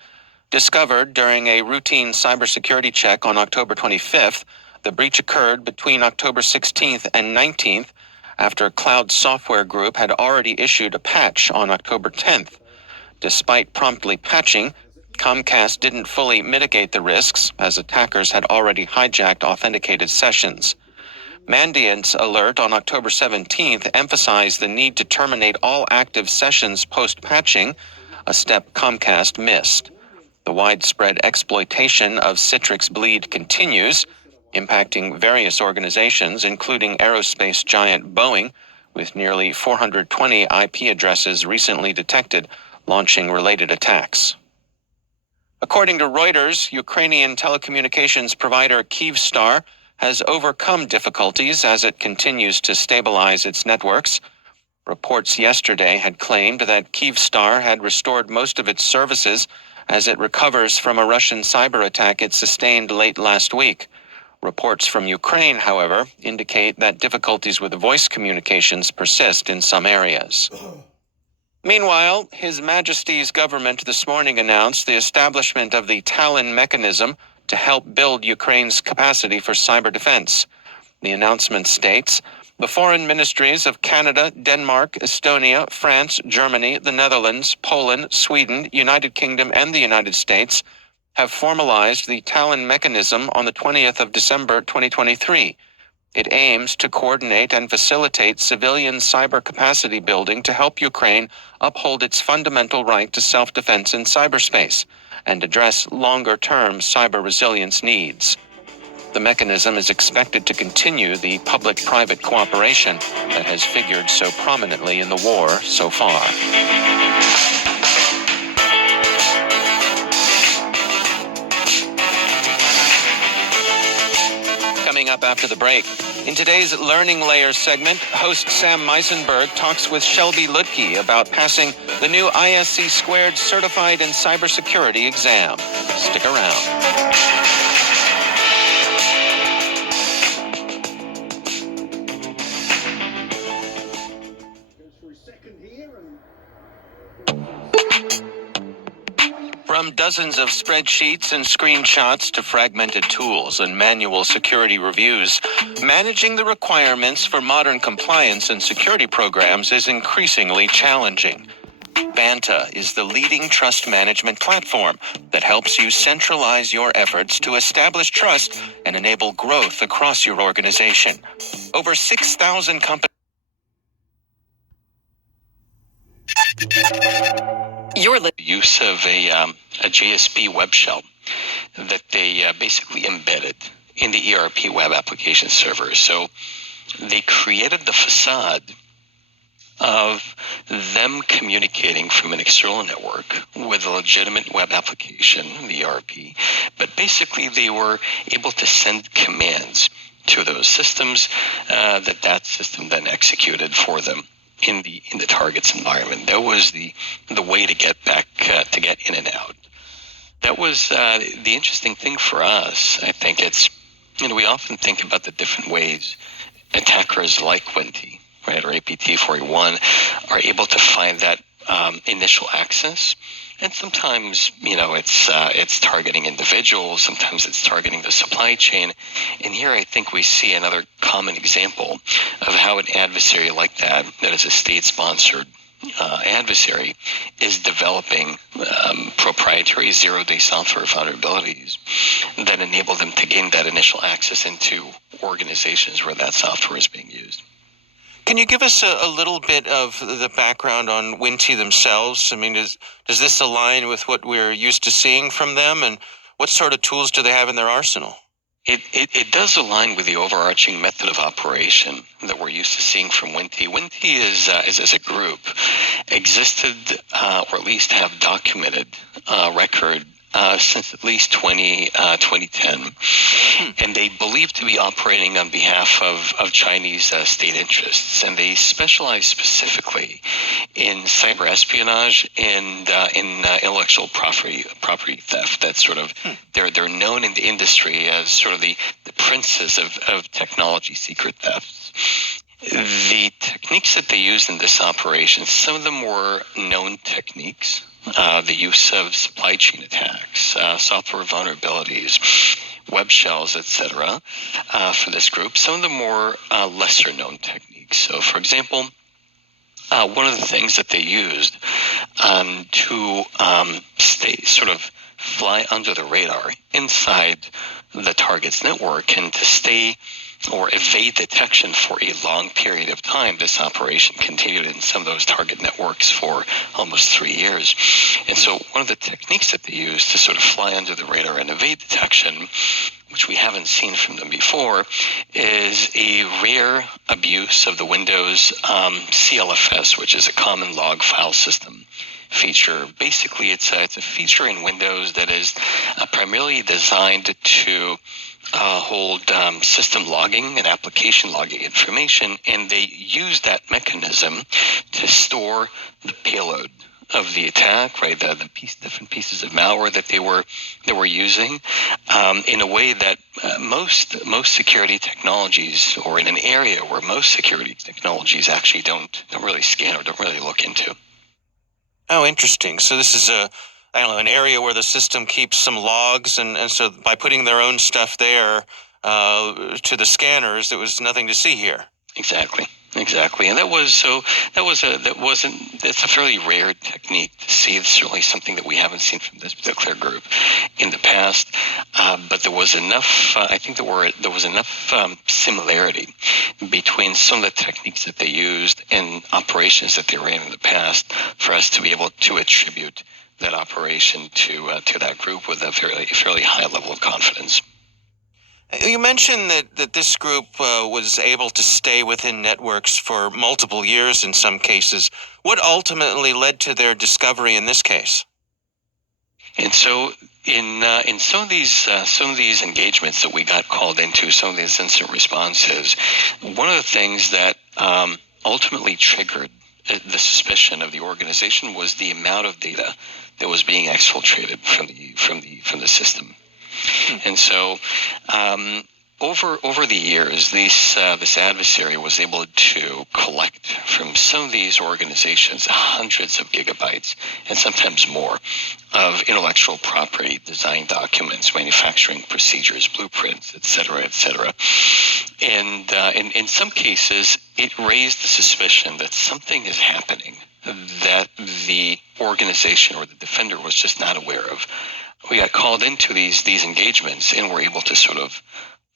Discovered during a routine cybersecurity check on October 25th, the breach occurred between October 16th and 19th after Cloud Software Group had already issued a patch on October 10th. Despite promptly patching, Comcast didn't fully mitigate the risks, as attackers had already hijacked authenticated sessions. Mandiant's alert on October 17th emphasized the need to terminate all active sessions post-patching, a step Comcast missed. The widespread exploitation of Citrix Bleed continues, impacting various organizations, including aerospace giant Boeing, with nearly 420 IP addresses recently detected, launching related attacks. According to Reuters, Ukrainian telecommunications provider Kyivstar has overcome difficulties as it continues to stabilize its networks. Reports yesterday had claimed that Kyivstar had restored most of its services as it recovers from a Russian cyber attack it sustained late last week. Reports from Ukraine, however, indicate that difficulties with voice communications persist in some areas. Meanwhile, His Majesty's government this morning announced the establishment of the Talon mechanism to help build Ukraine's capacity for cyber defense. The announcement states, the foreign ministries of Canada, Denmark, Estonia, France, Germany, the Netherlands, Poland, Sweden, United Kingdom, and the United States have formalized the Talon mechanism on the 20th of December 2023. It aims to coordinate and facilitate civilian cyber capacity building to help Ukraine uphold its fundamental right to self-defense in cyberspace and address longer-term cyber resilience needs. The mechanism is expected to continue the public-private cooperation that has figured so prominently in the war so far. Coming up after the break, in today's Learning Layers segment, host Sam Meisenberg talks with Shelby Lutke about passing the new ISC Squared Certified in Cybersecurity exam. Stick around. From dozens of spreadsheets and screenshots to fragmented tools and manual security reviews, managing the requirements for modern compliance and security programs is increasingly challenging. Banta is the leading trust management platform that helps you centralize your efforts to establish trust and enable growth across your organization. Over 6,000 companies. Use of a JSP web shell that they basically embedded in the ERP web application server. So they created the facade of them communicating from an external network with a legitimate web application, the ERP, but basically they were able to send commands to those systems that system then executed for them in the target's environment. That was the way to get back to get in and out. That was the interesting thing for us. I think it's, we often think about the different ways attackers like Winty, right, or APT41 are able to find that initial access. And sometimes, it's targeting individuals. Sometimes it's targeting the supply chain. And here I think we see another common example of how an adversary like that is a state-sponsored adversary, is developing proprietary zero-day software vulnerabilities that enable them to gain that initial access into organizations where that software is being used. Can you give us a little bit of the background on Winty themselves? I mean, does this align with what we're used to seeing from them, and what sort of tools do they have in their arsenal? It does align with the overarching method of operation that we're used to seeing from Winty. Winty is as a group existed, or at least have documented record since at least 2010. And they believe to be operating on behalf of Chinese state interests. And they specialize specifically in cyber espionage and in intellectual property theft. That's sort of, they're known in the industry as sort of the princes of technology secret thefts. The techniques that they used in this operation, some of them were known techniques. The use of supply chain attacks, software vulnerabilities, web shells, etc. For this group. Some of the more lesser known techniques. So, for example, one of the things that they used to fly under the radar inside the target's network and to stay or evade detection for a long period of time. This operation continued in some of those target networks for almost 3 years. And so one of the techniques that they used to sort of fly under the radar and evade detection, which we haven't seen from them before, is a rare abuse of the Windows CLFS, which is a common log file system feature. Basically, it's a feature in Windows that is primarily designed to hold system logging and application logging information, and they use that mechanism to store the payload of the attack, right? The different pieces of malware that they were using, in a way that most security technologies, or in an area where most security technologies actually don't really scan or don't really look into. Oh, interesting. So this is an area where the system keeps some logs, and so by putting their own stuff there to the scanners, there was nothing to see here. Exactly. And it's a fairly rare technique to see. It's certainly something that we haven't seen from this particular group in the past. But there was enough, I think there was enough similarity between some of the techniques that they used and operations that they ran in the past for us to be able to attribute that operation to that group with a fairly high level of confidence. You mentioned that this group was able to stay within networks for multiple years in some cases. What ultimately led to their discovery in this case? And so, in some of these engagements that we got called into, some of these incident responses, one of the things that ultimately triggered the suspicion of the organization was the amount of data that was being exfiltrated from the system. And so, over the years, this adversary was able to collect from some of these organizations hundreds of gigabytes and sometimes more of intellectual property, design documents, manufacturing procedures, blueprints, et cetera, and in some cases, it raised the suspicion that something is happening that the organization or the defender was just not aware of. We got called into these engagements and were able to sort of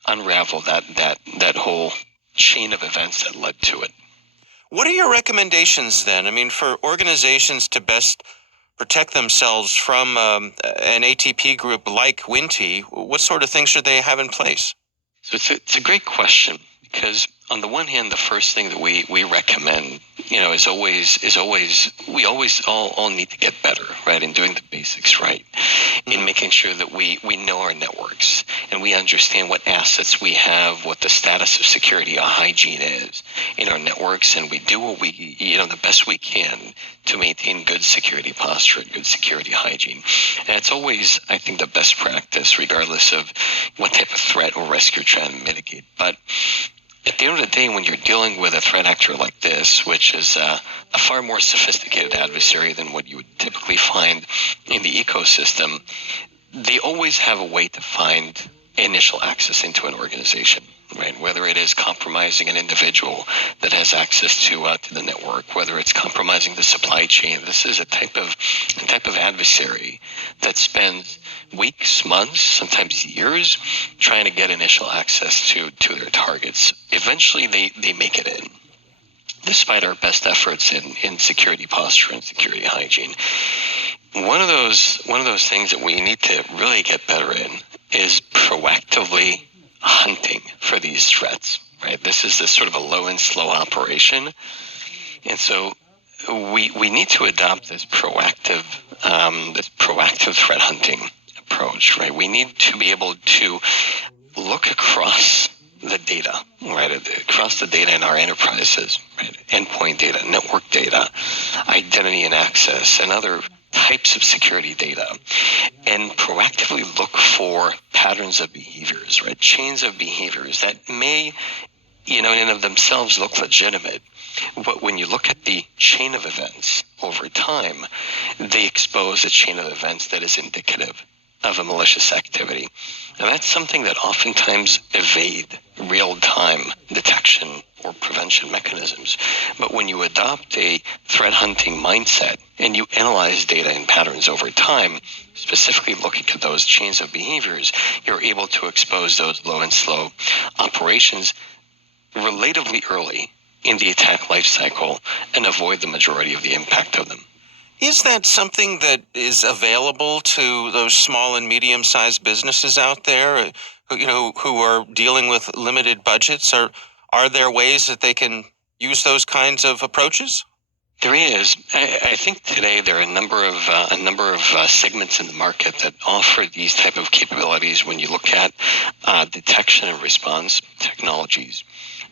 unravel that whole chain of events that led to it. What are your recommendations then? I mean, for organizations to best protect themselves from an ATP group like Winty, what sort of things should they have in place? So it's a great question, because on the one hand, the first thing that we recommend, is always we always all need to get better, right, in doing the basics right, in making sure that we know our networks and we understand what assets we have, what the status of security or hygiene is in our networks, and we do what we the best we can to maintain good security posture and good security hygiene. And it's always, I think, the best practice, regardless of what type of threat or risk you're trying to mitigate. But at the end of the day, when you're dealing with a threat actor like this, which is a far more sophisticated adversary than what you would typically find in the ecosystem, they always have a way to find initial access into an organization, right? Whether it is compromising an individual that has access to the network, whether it's compromising the supply chain. This is a type of adversary that spends weeks, months, sometimes years trying to get initial access to their targets. Eventually, they make it in, despite our best efforts in security posture and security hygiene. One of those things that we need to really get better in is proactively hunting for these threats, right? This is sort of a low and slow operation. And so we need to adopt this proactive threat hunting approach, right? We need to be able to look across the data, right? Across the data in our enterprises, right? Endpoint data, network data, identity and access, and other types of security data, and proactively look for patterns of behaviors, right? Chains of behaviors that may, in and of themselves look legitimate, but when you look at the chain of events over time, they expose a chain of events that is indicative of a malicious activity. And that's something that oftentimes evade real-time detection or prevention mechanisms. But when you adopt a threat hunting mindset and you analyze data and patterns over time, specifically looking at those chains of behaviors, you're able to expose those low and slow operations relatively early in the attack lifecycle and avoid the majority of the impact of them. Is that something that is available to those small and medium-sized businesses out there, who are dealing with limited budgets? Are there ways that they can use those kinds of approaches? There is. I think today there are a number of segments in the market that offer these type of capabilities. When you look at detection and response technologies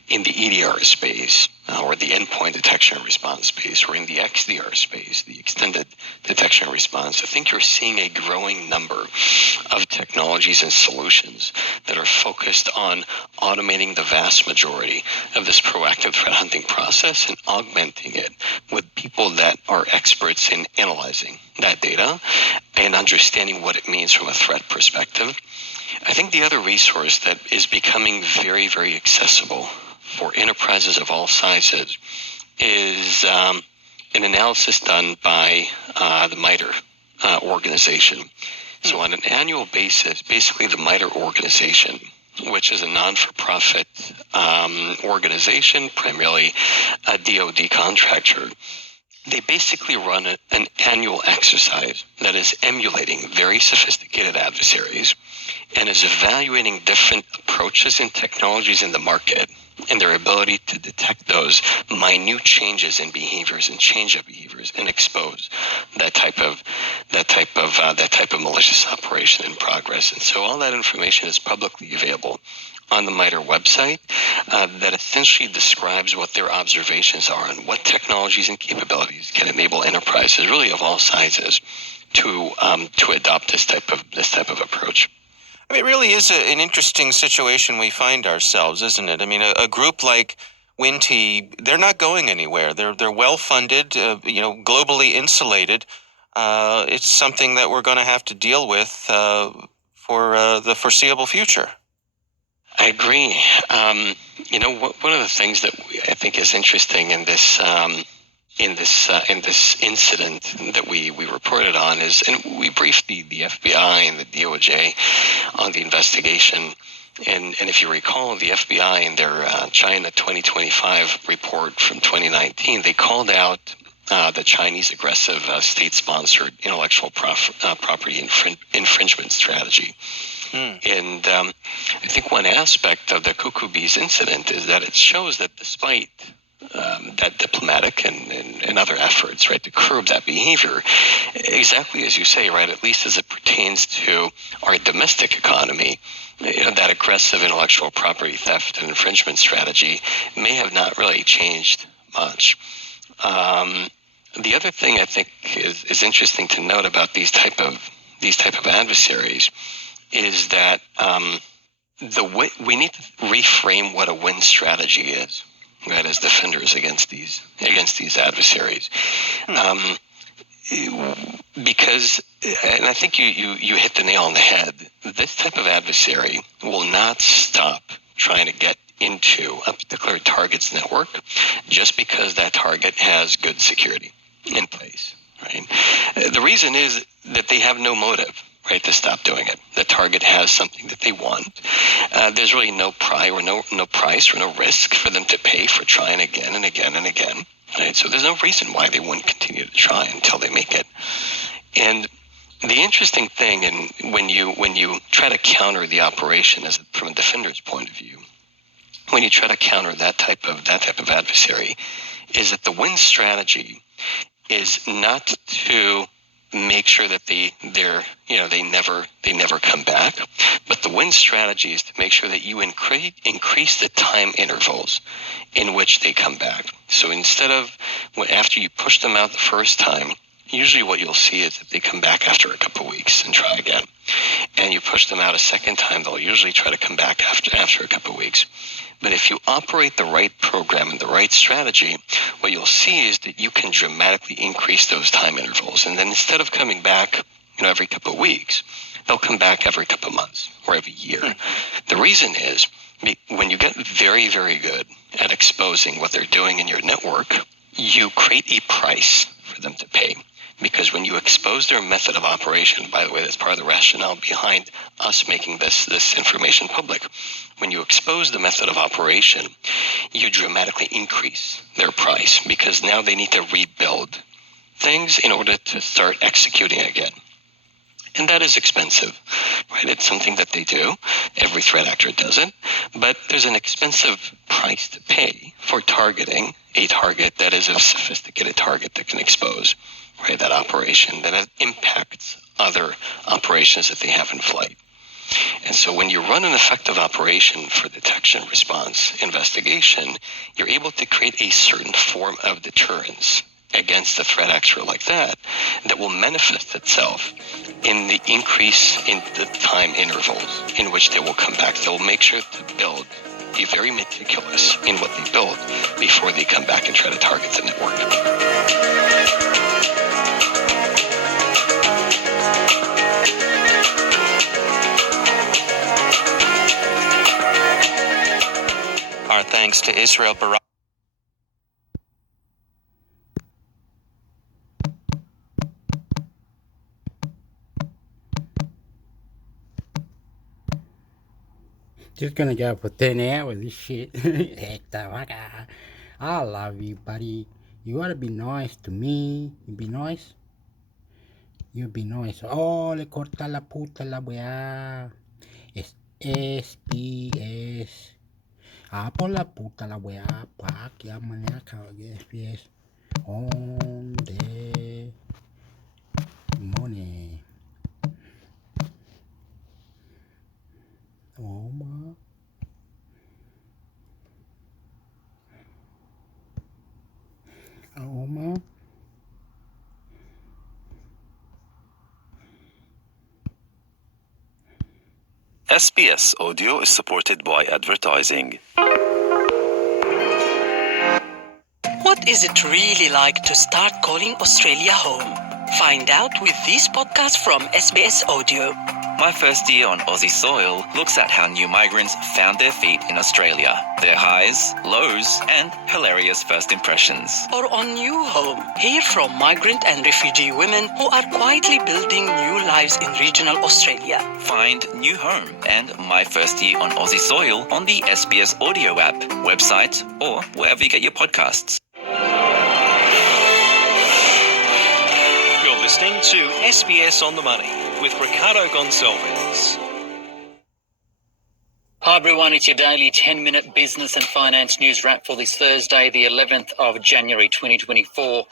in the EDR space, or the endpoint detection and response space, or in the XDR space, the extended detection and response, I think you're seeing a growing number of technologies and solutions that are focused on automating the vast majority of this proactive threat hunting process and augmenting it with people that are experts in analyzing that data and understanding what it means from a threat perspective. I think the other resource that is becoming very, very accessible for enterprises of all sizes is an analysis done by the MITRE organization. So on an annual basis, basically the MITRE organization, which is a non-for-profit organization, primarily a DoD contractor, they basically run an annual exercise that is emulating very sophisticated adversaries and is evaluating different approaches and technologies in the market and their ability to detect those minute changes in behaviors and change of behaviors and expose that type of malicious operation in progress. And so all that information is publicly available on the MITRE website that essentially describes what their observations are and what technologies and capabilities can enable enterprises, really of all sizes, to adopt this type of approach. I mean, it really is an interesting situation we find ourselves, isn't it? I mean, a group like Winty, they're not going anywhere. They're well funded, globally insulated. It's something that we're going to have to deal with for the foreseeable future. I agree. One of the things that I think is interesting in this incident that we reported on is, and we briefed the FBI and the DOJ on the investigation. And if you recall, the FBI in their China 2025 report from 2019, they called out the Chinese aggressive state-sponsored intellectual property infringement strategy. And I think one aspect of the Cuckoo Bees incident is that it shows that despite that diplomatic and other efforts, right, to curb that behavior, exactly as you say, right, at least as it pertains to our domestic economy, that aggressive intellectual property theft and infringement strategy may have not really changed much. The other thing I think is interesting to note about these type of adversaries is that we need to reframe what a win strategy is, right, as defenders against these adversaries, because, and I think you hit the nail on the head. This type of adversary will not stop trying to get into a particular target's network just because that target has good security in place, right? The reason is that they have no motive, right, to stop doing it. The target has something that they want. There's really no price or no risk for them to pay for trying again and again and again, right? So there's no reason why they wouldn't continue to try until they make it. And the interesting thing, and when you try to counter the operation from a defender's point of view, when you try to counter that type of adversary, is that the win strategy is not to make sure that they never come back, but the win strategy is to make sure that you increase the time intervals in which they come back. So instead of after you push them out the first time, usually what you'll see is that they come back after a couple of weeks and try again. And you push them out a second time, they'll usually try to come back after a couple of weeks. But if you operate the right program and the right strategy, what you'll see is that you can dramatically increase those time intervals. And then instead of coming back, every couple of weeks, they'll come back every couple of months or every year. The reason is when you get very, very good at exposing what they're doing in your network, you create a price for them to pay. Because when you expose their method of operation, by the way, that's part of the rationale behind us making this information public. When you expose the method of operation, you dramatically increase their price because now they need to rebuild things in order to start executing again. And that is expensive, right? It's something that they do. Every threat actor does it. But there's an expensive price to pay for targeting a target that is a sophisticated target that can expose, right, that operation that impacts other operations that they have in flight. And so when you run an effective operation for detection, response, investigation, you're able to create a certain form of deterrence against a threat actor like that will manifest itself in the increase in the time intervals in which they will come back. They'll make sure to be very meticulous in what they build before they come back and try to target the network. Our thanks to Israel Barak. Just gonna go for 10 hours, this shit. Heck the fuck. I love you, buddy. You gotta be nice to me. You be nice. You be nice. Oh, le corta la puta la weá. SPS. Por la puta la wea, pa, que amanhã, SPS. On the money. Oma. Oma. SBS Audio is supported by advertising. What is it really like to start calling Australia home? Find out with this podcast from SBS Audio. My First Year on Aussie Soil looks at how new migrants found their feet in Australia, their highs, lows, and hilarious first impressions. Or on New Home, hear from migrant and refugee women who are quietly building new lives in regional Australia. Find New Home and My First Year on Aussie Soil on the SBS Audio app, website, or wherever you get your podcasts. You're listening to SBS On The Money with Ricardo Gonçalves. Hi everyone, it's your daily 10-minute business and finance news wrap for this Thursday, the 11th of January 2024.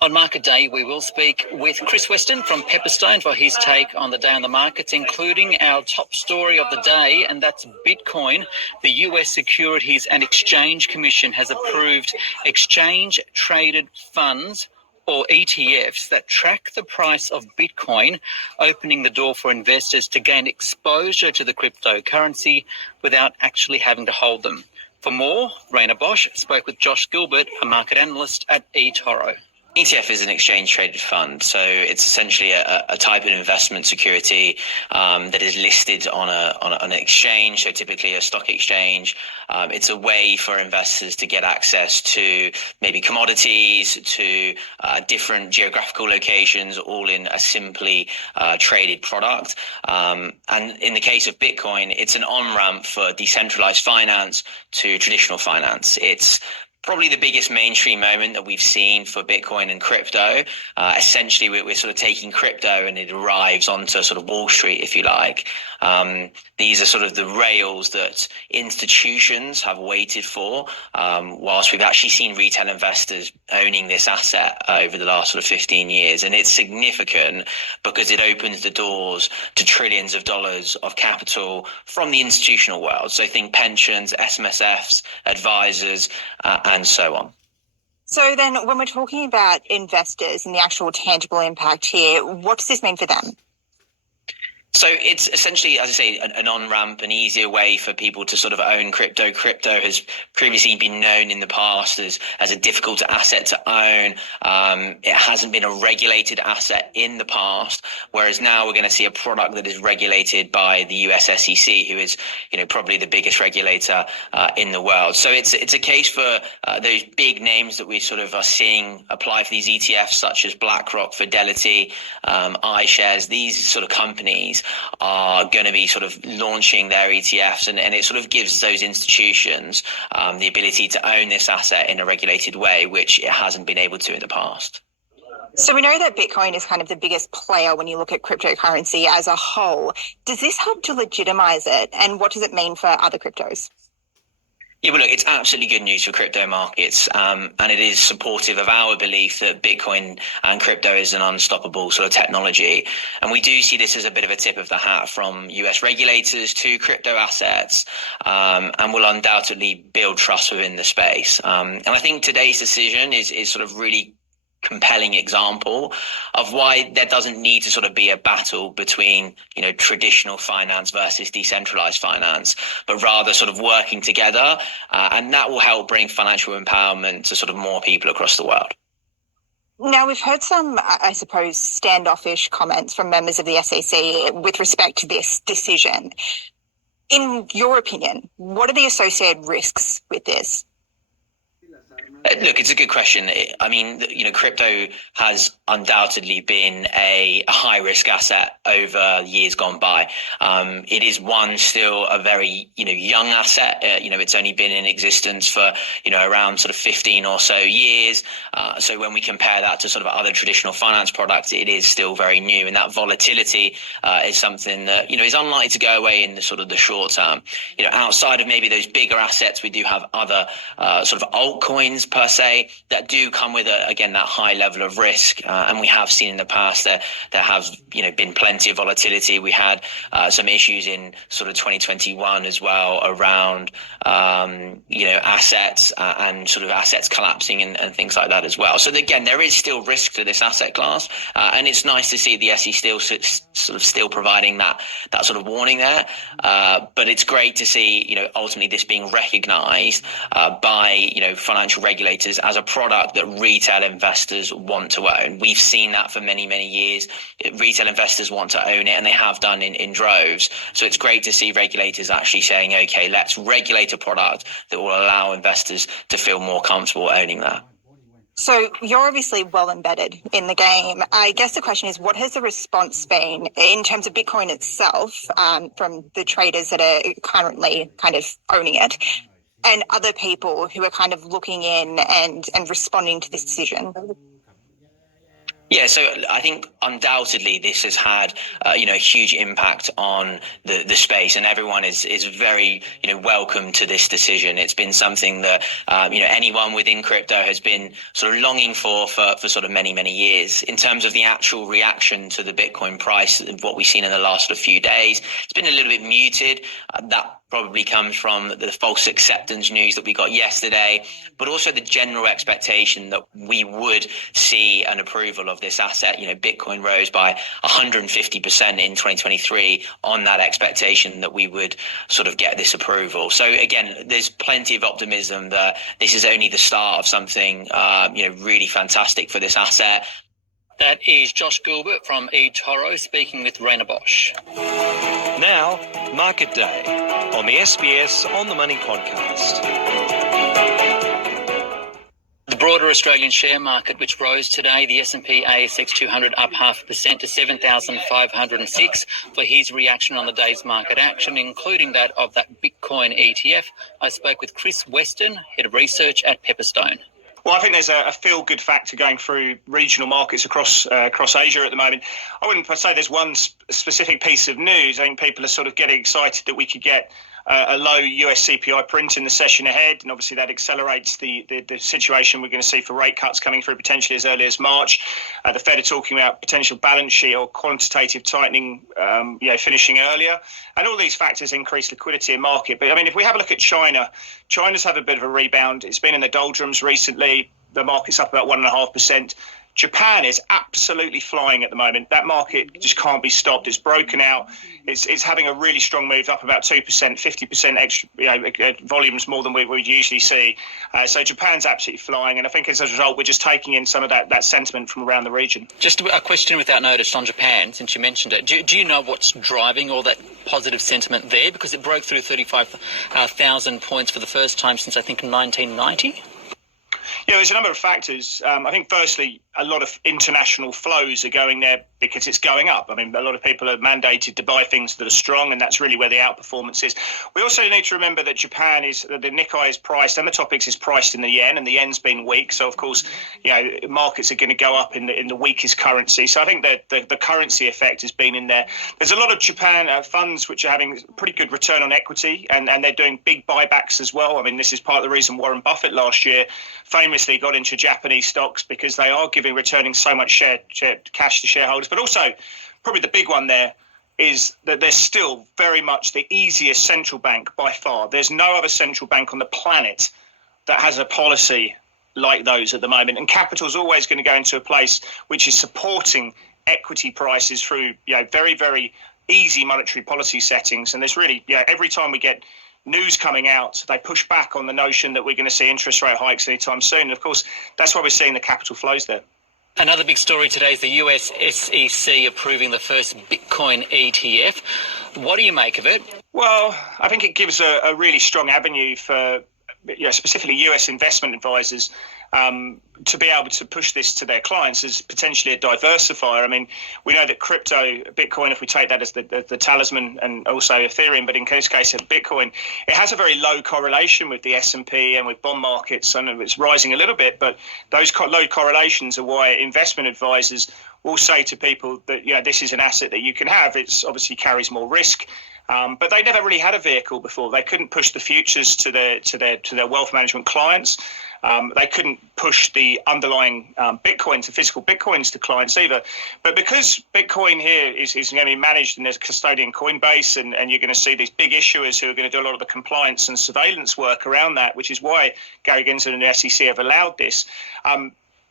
On market day, we will speak with Chris Weston from Pepperstone for his take on the day on the markets, including our top story of the day, and that's Bitcoin. The US Securities and Exchange Commission has approved exchange-traded funds, or ETFs, that track the price of Bitcoin, opening the door for investors to gain exposure to the cryptocurrency without actually having to hold them. For more, Raina Bosch spoke with Josh Gilbert, a market analyst at eToro. ETF is an exchange-traded fund, so it's essentially a type of investment security that is listed on an exchange, so typically a stock exchange. It's a way for investors to get access to maybe commodities, to different geographical locations, all in a simply traded product. And in the case of Bitcoin, it's an on-ramp for decentralized finance to traditional finance. It's probably the biggest mainstream moment that we've seen for Bitcoin and crypto. Essentially, we're sort of taking crypto and it arrives onto sort of Wall Street, if you like. These are sort of the rails that institutions have waited for, whilst we've actually seen retail investors owning this asset over the last sort of 15 years. And it's significant because it opens the doors to trillions of dollars of capital from the institutional world. So think pensions, SMSFs, advisors, and so on. So then when we're talking about investors and the actual tangible impact here, what does this mean for them? So it's essentially, as I say, an on-ramp, an easier way for people to sort of own crypto. Crypto has previously been known in the past as a difficult asset to own. It hasn't been a regulated asset in the past, whereas now we're going to see a product that is regulated by the US SEC, who is, probably the biggest regulator in the world. So it's a case for those big names that we sort of are seeing apply for these ETFs, such as BlackRock, Fidelity, iShares. These sort of companies are going to be sort of launching their ETFs, and it sort of gives those institutions the ability to own this asset in a regulated way, which it hasn't been able to in the past. So we know that Bitcoin is kind of the biggest player when you look at cryptocurrency as a whole. Does this help to legitimize it, and what does it mean for other cryptos? Yeah, well, look, it's absolutely good news for crypto markets, and it is supportive of our belief that Bitcoin and crypto is an unstoppable sort of technology. And we do see this as a bit of a tip of the hat from US regulators to crypto assets, and will undoubtedly build trust within the space. And I think today's decision is sort of really compelling example of why there doesn't need to sort of be a battle between, traditional finance versus decentralized finance, but rather sort of working together. And that will help bring financial empowerment to sort of more people across the world. Now, we've heard some, I suppose, standoffish comments from members of the SEC with respect to this decision. In your opinion, what are the associated risks with this? Look, it's a good question. I mean, crypto has undoubtedly been a high-risk asset over years gone by. It is still a very, young asset. It's only been in existence for, around sort of 15 or so years. So when we compare that to sort of other traditional finance products, it is still very new. And that volatility is something that, is unlikely to go away in the sort of the short term. Outside of maybe those bigger assets, we do have other sort of altcoins per se that do come with again that high level of risk, and we have seen in the past that there have been plenty of volatility. We had some issues in sort of 2021 as well around assets and sort of assets collapsing and things like that as well. So again, there is still risk to this asset class, and it's nice to see the SE still providing that sort of warning there. But it's great to see ultimately this being recognised by financial regulators as a product that retail investors want to own. We've seen that for many, many years. Retail investors want to own it, and they have done in droves. So it's great to see regulators actually saying, okay, let's regulate a product that will allow investors to feel more comfortable owning that. So you're obviously well embedded in the game. I guess the question is, what has the response been in terms of Bitcoin itself from the traders that are currently kind of owning it and other people who are kind of looking in and responding to this decision? Yeah, so I think undoubtedly this has had a huge impact on the space, and everyone is very welcome to this decision. It's been something that anyone within crypto has been sort of longing for sort of many years. In terms of the actual reaction to the Bitcoin price, what we've seen in the last few days, it's been a little bit muted. That probably comes from the false acceptance news that we got yesterday, but also the general expectation that we would see an approval of this asset. Bitcoin rose by 150% in 2023 on that expectation that we would sort of get this approval. So again, there's plenty of optimism that this is only the start of something really fantastic for this asset. That is Josh Gilbert from eToro speaking with Raina Bosch. Now, Market Day on the SBS On The Money podcast. The broader Australian share market, which rose today, the S&P ASX 200 up 0.5% to 7,506 for his reaction on the day's market action, including that of that Bitcoin ETF. I spoke with Chris Weston, Head of Research at Pepperstone. Well, I think there's a feel-good factor going through regional markets across Asia at the moment. I wouldn't say there's one specific piece of news. I think people are sort of getting excited that we could get a low US CPI print in the session ahead, and obviously that accelerates the situation we're going to see for rate cuts coming through potentially as early as March. The Fed are talking about potential balance sheet or quantitative tightening, finishing earlier, and all these factors increase liquidity in market. But I mean, if we have a look at China, China's had a bit of a rebound. It's been in the doldrums recently. The market's up about 1.5%. Japan is absolutely flying at the moment. That market just can't be stopped. It's broken out. It's having a really strong move, up about 2%, 50% extra volumes more than we would usually see. So Japan's absolutely flying, and I think as a result, we're just taking in some of that sentiment from around the region. Just a question without notice on Japan, since you mentioned it. Do you know what's driving all that positive sentiment there? Because it broke through 35,000 points for the first time since I think 1990. Yeah, there's a number of factors. I think firstly, a lot of international flows are going there because it's going up. I mean, a lot of people are mandated to buy things that are strong, and that's really where the outperformance is. We also need to remember that the Nikkei is priced, and the Topix is priced in the yen, and the yen's been weak. So, of course, markets are going to go up in the weakest currency. So I think that the currency effect has been in there. There's a lot of Japan funds which are having pretty good return on equity, and they're doing big buybacks as well. I mean, this is part of the reason Warren Buffett last year famously got into Japanese stocks, because they are returning so much cash to shareholders. But also, probably the big one there is that they're still very much the easiest central bank by far. There's no other central bank on the planet that has a policy like those at the moment. And capital's always going to go into a place which is supporting equity prices through very, very easy monetary policy settings. And there's really, every time we get news coming out, they push back on the notion that we're going to see interest rate hikes anytime soon. And of course, that's why we're seeing the capital flows there. Another big story today is the US SEC approving the first Bitcoin ETF. What do you make of it? Well, I think it gives a really strong avenue for specifically US investment advisors, to be able to push this to their clients as potentially a diversifier. I mean, we know that crypto, Bitcoin, if we take that as the talisman, and also Ethereum, but in this case of Bitcoin, it has a very low correlation with the S&P and with bond markets. I know it's rising a little bit, but those low correlations are why investment advisors will say to people that, this is an asset that you can have. It's obviously carries more risk. But they never really had a vehicle before. They couldn't push the futures to their wealth management clients. They couldn't push the underlying Bitcoins, the physical Bitcoins, to clients either. But because Bitcoin here is going to be managed in this custodian Coinbase, and you're going to see these big issuers who are going to do a lot of the compliance and surveillance work around that, which is why Gary Gensler and the SEC have allowed this.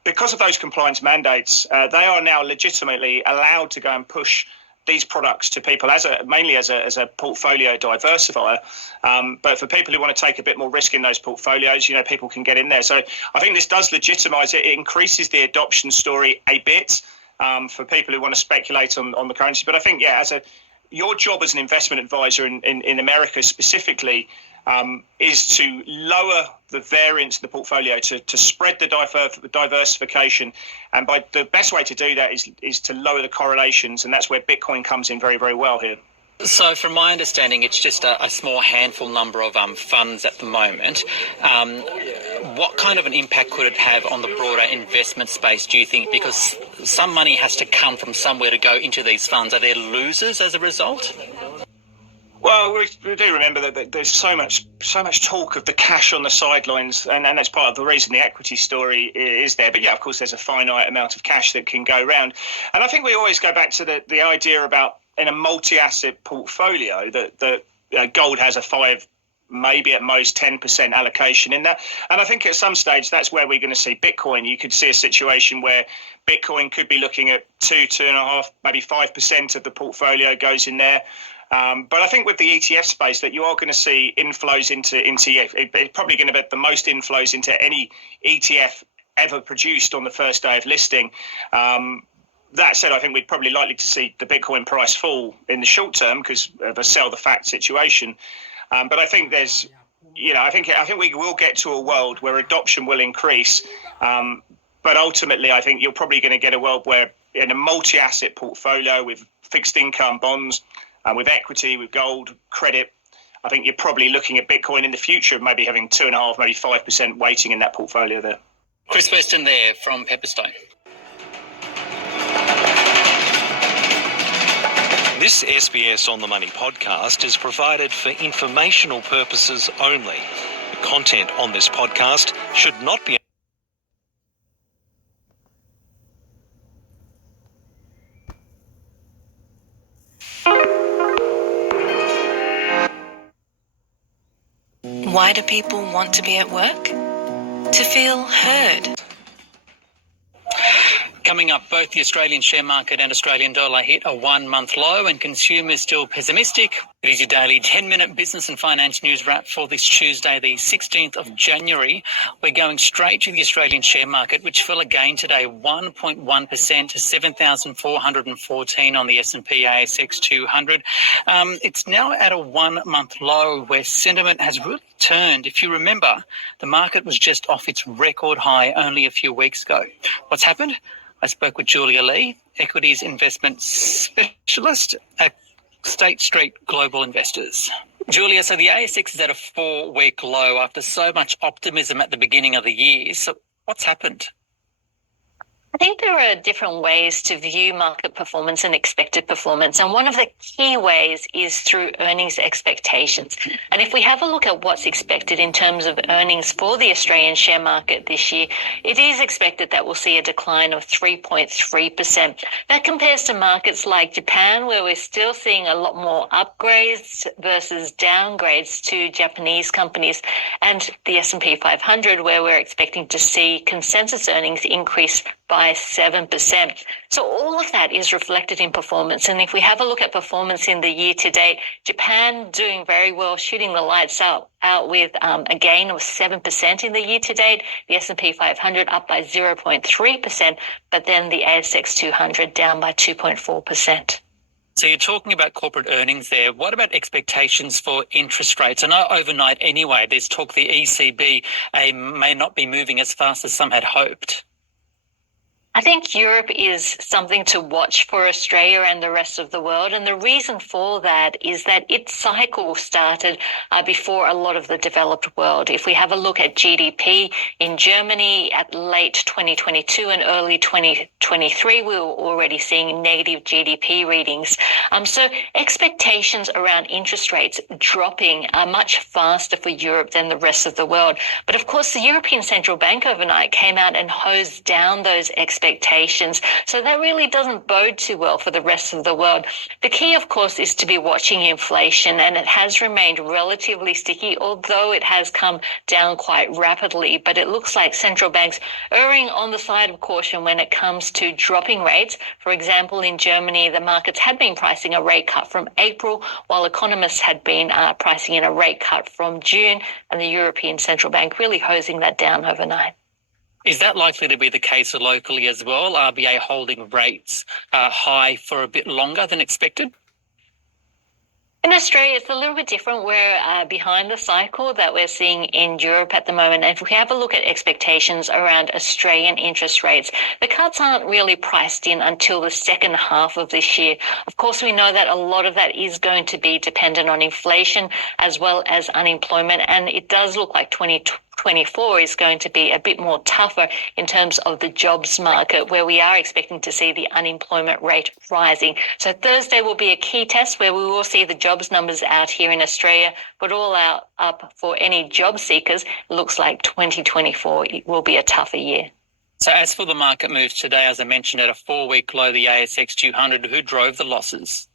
Because of those compliance mandates, they are now legitimately allowed to go and push these products to people mainly as a portfolio diversifier. But for people who want to take a bit more risk in those portfolios, people can get in there. So I think this does legitimize it. It increases the adoption story a bit for people who want to speculate on the currency. But I think, your job as an investment advisor in America specifically is to lower the variance in the portfolio, to spread the diversification. And the best way to do that is to lower the correlations. And that's where Bitcoin comes in very, very well here. So from my understanding, it's just a small handful number of funds at the moment. What kind of an impact could it have on the broader investment space, do you think? Because some money has to come from somewhere to go into these funds. Are there losers as a result? Well, we do remember that there's so much talk of the cash on the sidelines, and that's part of the reason the equity story is there. But of course, there's a finite amount of cash that can go around. And I think we always go back to the idea about, in a multi-asset portfolio, that gold has a 5, maybe at most 10% allocation in that. And I think at some stage that's where we're going to see Bitcoin. You could see a situation where Bitcoin could be looking at 2.5, maybe 5% of the portfolio goes in there. But I think with the ETF space, that you are going to see inflows into it's probably going to be the most inflows into any ETF ever produced on the first day of listing. That said, I think we're probably likely to see the Bitcoin price fall in the short term because of a sell the fact situation. But I think there's, I think we will get to a world where adoption will increase. But ultimately, I think you're probably going to get a world where in a multi-asset portfolio with fixed income bonds, with equity, with gold, credit, I think you're probably looking at Bitcoin in the future, maybe having 2.5%, maybe 5% weighting in that portfolio there. Chris Weston there from Pepperstone. This SBS On The Money podcast is provided for informational purposes only. The content on this podcast should not be Why do people want to be at work? To feel heard. Coming up, both the Australian share market and Australian dollar hit a 1-month low and consumers still pessimistic. It is your daily 10-minute business and finance news wrap for this Tuesday, the 16th of January. We're going straight to the Australian share market, which fell again today 1.1% to 7,414 on the S&P ASX 200. It's now at a 1-month low where sentiment has really turned. If you remember, the market was just off its record high only a few weeks ago. What's happened? I spoke with Julia Lee, equities investment specialist at State Street Global Investors. Julia, so the ASX is at a 4-week low after so much optimism at the beginning of the year. So what's happened? I think there are different ways to view market performance and expected performance. And one of the key ways is through earnings expectations. And if we have a look at what's expected in terms of earnings for the Australian share market this year, it is expected that we'll see a decline of 3.3%. That compares to markets like Japan, where we're still seeing a lot more upgrades versus downgrades to Japanese companies, and the S&P 500, where we're expecting to see consensus earnings increase by 7%. So all of that is reflected in performance. And if we have a look at performance in the year to date, Japan doing very well, shooting the lights out with a gain of 7% in the year to date, the S&P 500 up by 0.3%, but then the ASX 200 down by 2.4%. So you're talking about corporate earnings there. What about expectations for interest rates? I know overnight anyway, there's talk the ECB may not be moving as fast as some had hoped. I think Europe is something to watch for Australia and the rest of the world. And the reason for that is that its cycle started before a lot of the developed world. If we have a look at GDP in Germany at late 2022 and early 2023, we were already seeing negative GDP readings. So expectations around interest rates dropping are much faster for Europe than the rest of the world. But of course, the European Central Bank overnight came out and hosed down those expectations. So that really doesn't bode too well for the rest of the world. The key, of course, is to be watching inflation, and it has remained relatively sticky, although it has come down quite rapidly. But it looks like central banks erring on the side of caution when it comes to dropping rates. For example, in Germany, the markets had been pricing a rate cut from April, while economists had been pricing in a rate cut from June, and the European Central Bank really hosing that down overnight. Is that likely to be the case locally as well? RBA holding rates high for a bit longer than expected? In Australia, it's a little bit different. We're behind the cycle that we're seeing in Europe at the moment. And if we have a look at expectations around Australian interest rates, the cuts aren't really priced in until the second half of this year. Of course, we know that a lot of that is going to be dependent on inflation as well as unemployment. And it does look like 2024 is going to be a bit more tougher in terms of the jobs market, where we are expecting to see the unemployment rate rising. So Thursday will be a key test where we will see the jobs numbers out here in Australia, but all out up for any job seekers, it looks like 2024 will be a tougher year. So as for the market moves today, as I mentioned, at a 4-week low, the ASX 200, who drove the losses?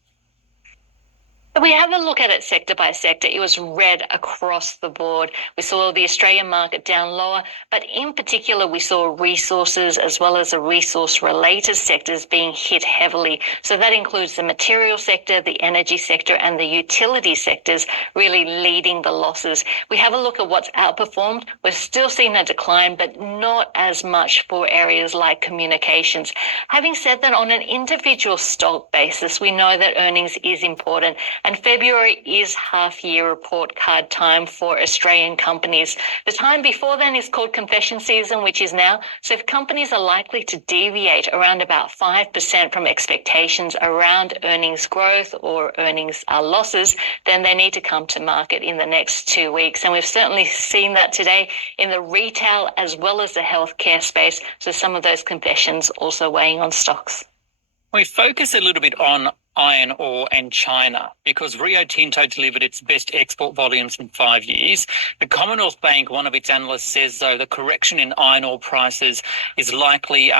If we have a look at it sector by sector, it was red across the board. We saw the Australian market down lower, but in particular, we saw resources as well as the resource-related sectors being hit heavily. So that includes the material sector, the energy sector, and the utility sectors really leading the losses. We have a look at what's outperformed. We're still seeing a decline, but not as much for areas like communications. Having said that, on an individual stock basis, we know that earnings is important. And February is half-year report card time for Australian companies. The time before then is called confession season, which is now. So if companies are likely to deviate around about 5% from expectations around earnings growth or earnings losses, then they need to come to market in the next 2 weeks. And we've certainly seen that today in the retail as well as the healthcare space. So some of those confessions also weighing on stocks. We focus a little bit on iron ore and China because Rio Tinto delivered its best export volumes in 5 years. The Commonwealth Bank, one of its analysts, says, though, the correction in iron ore prices is likely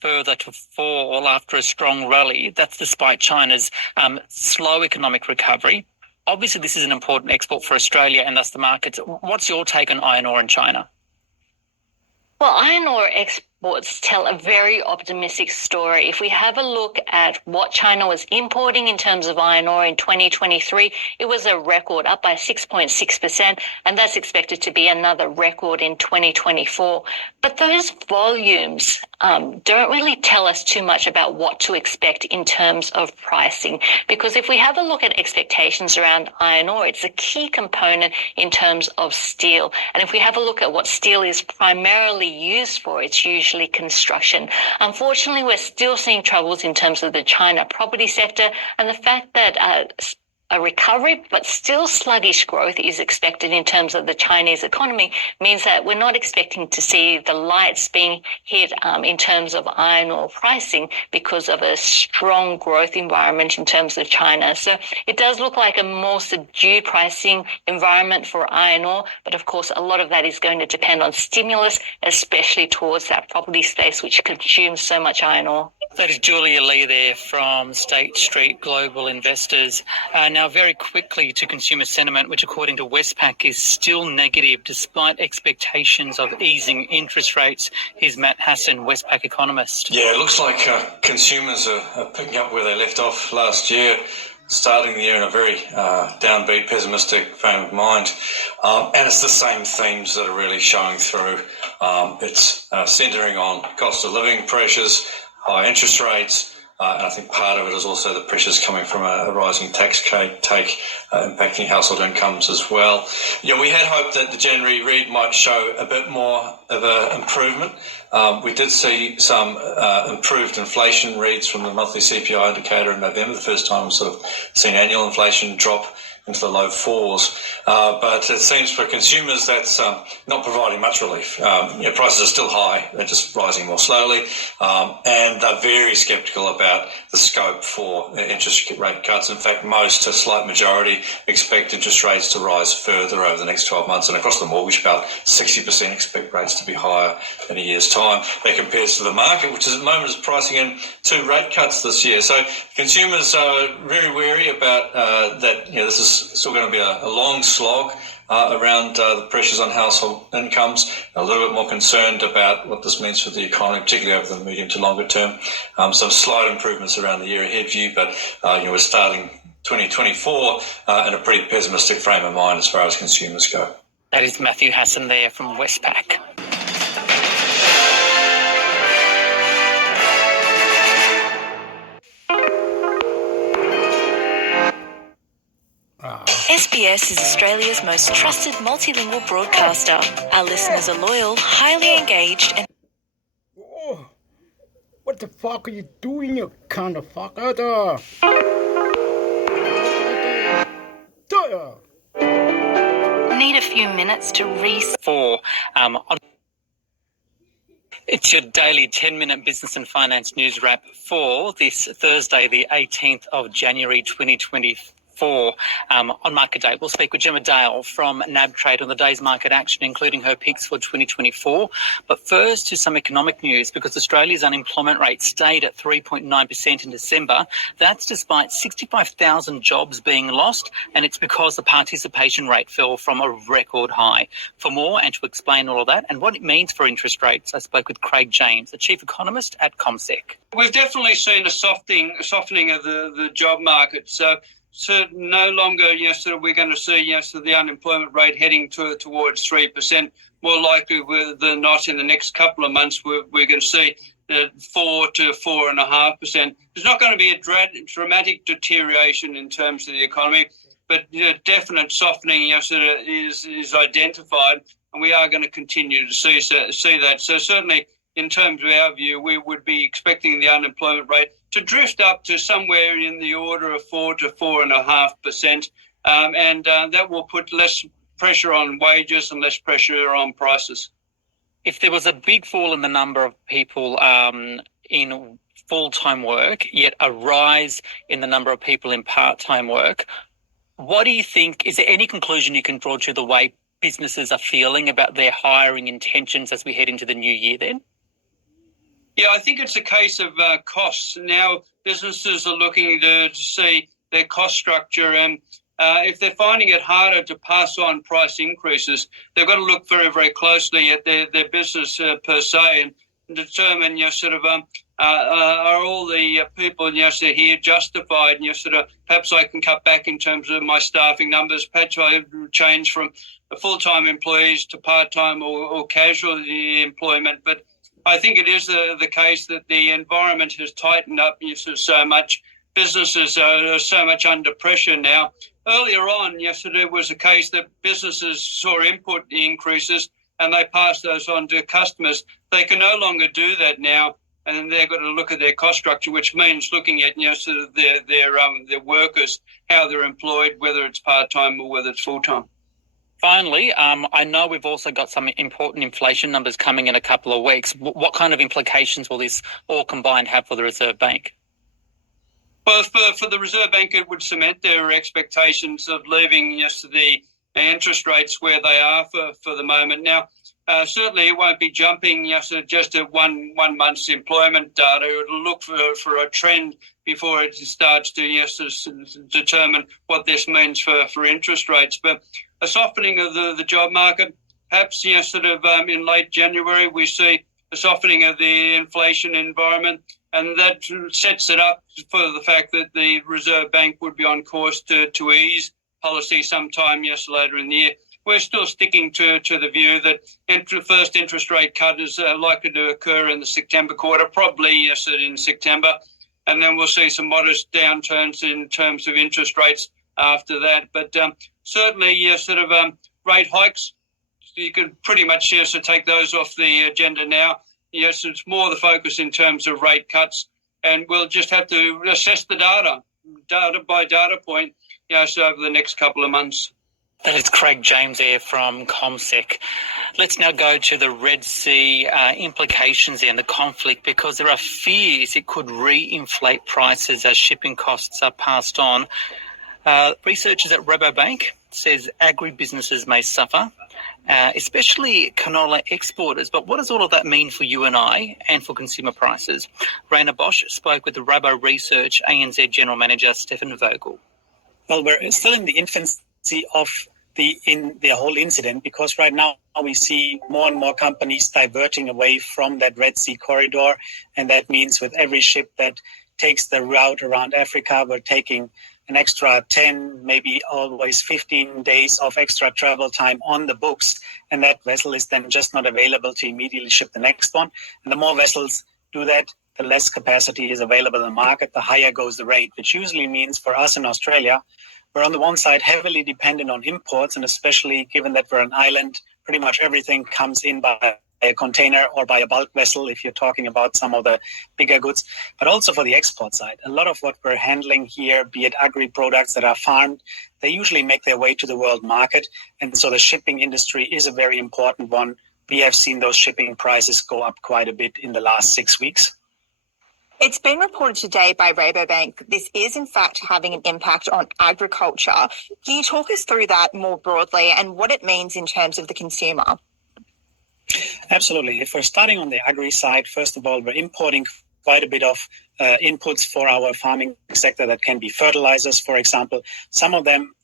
further to fall after a strong rally. That's despite China's slow economic recovery. Obviously, this is an important export for Australia and thus the markets. What's your take on iron ore in China? Well, iron ore exports tell a very optimistic story. If we have a look at what China was importing in terms of iron ore in 2023, it was a record, up by 6.6%, and that's expected to be another record in 2024. But those volumes don't really tell us too much about what to expect in terms of pricing, because if we have a look at expectations around iron ore, it's a key component in terms of steel. And if we have a look at what steel is primarily used for, it's usually construction. Unfortunately, we're still seeing troubles in terms of the China property sector, and the fact that a recovery, but still sluggish growth is expected in terms of the Chinese economy means that we're not expecting to see the lights being hit in terms of iron ore pricing because of a strong growth environment in terms of China. So it does look like a more subdued pricing environment for iron ore, but of course a lot of that is going to depend on stimulus, especially towards that property space which consumes so much iron ore. That is Julia Lee there from State Street Global Investors. Now, very quickly to consumer sentiment, which according to Westpac is still negative despite expectations of easing interest rates. Here's Matt Hassan, Westpac economist. Yeah, it looks like consumers are picking up where they left off last year, starting the year in a very downbeat, pessimistic frame of mind. And it's the same themes that are really showing through. It's centering on cost of living pressures, high interest rates, And I think part of it is also the pressures coming from a rising tax take impacting household incomes as well. We had hoped that the January read might show a bit more of an improvement. We did see some improved inflation reads from the monthly CPI indicator in November, the first time we've sort of seen annual inflation drop into the low fours. But it seems for consumers that's not providing much relief. Prices are still high, they're just rising more slowly, and they're very sceptical about the scope for interest rate cuts. In fact, most, a slight majority, expect interest rates to rise further over the next 12 months, and across the mortgage belt, 60% expect rates to be higher in a year's time. That compares to the market, which at the moment is pricing in 2 rate cuts this year. So consumers are very wary about that. This is still going to be a long slog around the pressures on household incomes. A little bit more concerned about what this means for the economy, particularly over the medium to longer term. Some slight improvements around the year ahead view, but we're starting 2024 in a pretty pessimistic frame of mind as far as consumers go. That is Matthew Hassan there from Westpac. SBS is Australia's most trusted multilingual broadcaster. Our listeners are loyal, highly engaged, and... Oh, what the fuck are you doing, you kind of fucker? Need a few minutes to It's your daily 10-minute business and finance news wrap for this Thursday, the 18th of January 2024. On market day, we'll speak with Gemma Dale from NAB Trade on the day's market action, including her picks for 2024. But first to some economic news, because Australia's unemployment rate stayed at 3.9% in December. That's despite 65,000 jobs being lost, and it's because the participation rate fell from a record high. For more and to explain all of that and what it means for interest rates, I spoke with Craig James, the chief economist at CommSec. We've definitely seen a softening of the job market. So no longer, we're going to see, the unemployment rate heading towards 3%. More likely than not, in the next couple of months, we're going to see 4 to 4.5%. There's not going to be a dramatic deterioration in terms of the economy, but definite softening, is identified, and we are going to continue to see that. So certainly, in terms of our view, we would be expecting the unemployment rate to drift up to somewhere in the order of 4 to 4.5%, and that will put less pressure on wages and less pressure on prices. If there was a big fall in the number of people in full-time work, yet a rise in the number of people in part-time work, what do you think, is there any conclusion you can draw to the way businesses are feeling about their hiring intentions as we head into the new year then? Yeah, I think it's a case of costs. Now, businesses are looking to see their cost structure, and if they're finding it harder to pass on price increases, they've got to look very, very closely at their business per se and determine, are all the people, here justified, perhaps I can cut back in terms of my staffing numbers, perhaps I change from full-time employees to part-time or casual employment, but I think it is the case that the environment has tightened up so much. Businesses are so much under pressure now. Earlier on, it was a case that businesses saw input increases and they passed those on to customers. They can no longer do that now, and they've got to look at their cost structure, which means looking at their workers, how they're employed, whether it's part-time or whether it's full-time. Finally, I know we've also got some important inflation numbers coming in a couple of weeks. What kind of implications will this all combined have for the Reserve Bank? Well, for the Reserve Bank, it would cement their expectations of leaving the interest rates where they are for the moment. Now, certainly it won't be jumping just at one month's employment data. It'll look for a trend before it starts to determine what this means for interest rates. But a softening of the job market, perhaps in late January we see a softening of the inflation environment, and that sets it up for the fact that the Reserve Bank would be on course to ease policy sometime later in the year. We're still sticking to the view that first interest rate cut is likely to occur in the September quarter, probably in September. and then we'll see some modest downturns in terms of interest rates after that. But certainly, rate hikes, you could pretty much take those off the agenda now. Yes, it's more the focus in terms of rate cuts, and we'll just have to assess the data by data point, over the next couple of months. That is Craig James there from ComSec. Let's now go to the Red Sea implications and the conflict, because there are fears it could re-inflate prices as shipping costs are passed on. Researchers at Rabobank says agribusinesses may suffer, especially canola exporters. But what does all of that mean for you and I and for consumer prices? Rainer Bosch spoke with the Rabo Research ANZ General Manager Stefan Vogel. Well, we're still in the infancy of the whole incident, because right now we see more and more companies diverting away from that Red Sea corridor, and that means with every ship that takes the route around Africa, we're taking an extra 10, maybe always 15 days of extra travel time on the books, and that vessel is then just not available to immediately ship the next one. And the more vessels do that, the less capacity is available in the market, the higher goes the rate, which usually means for us in Australia, we're on the one side heavily dependent on imports, and especially given that we're an island, pretty much everything comes in by a container or by a bulk vessel if you're talking about some of the bigger goods, but also for the export side. A lot of what we're handling here, be it agri products that are farmed, they usually make their way to the world market, and so the shipping industry is a very important one. We have seen those shipping prices go up quite a bit in the last 6 weeks. It's been reported today by Rabobank this is in fact having an impact on agriculture. Can you talk us through that more broadly and what it means in terms of the consumer? Absolutely. If we're starting on the agri side, first of all, we're importing quite a bit of inputs for our farming sector that can be fertilizers, for example. Some of them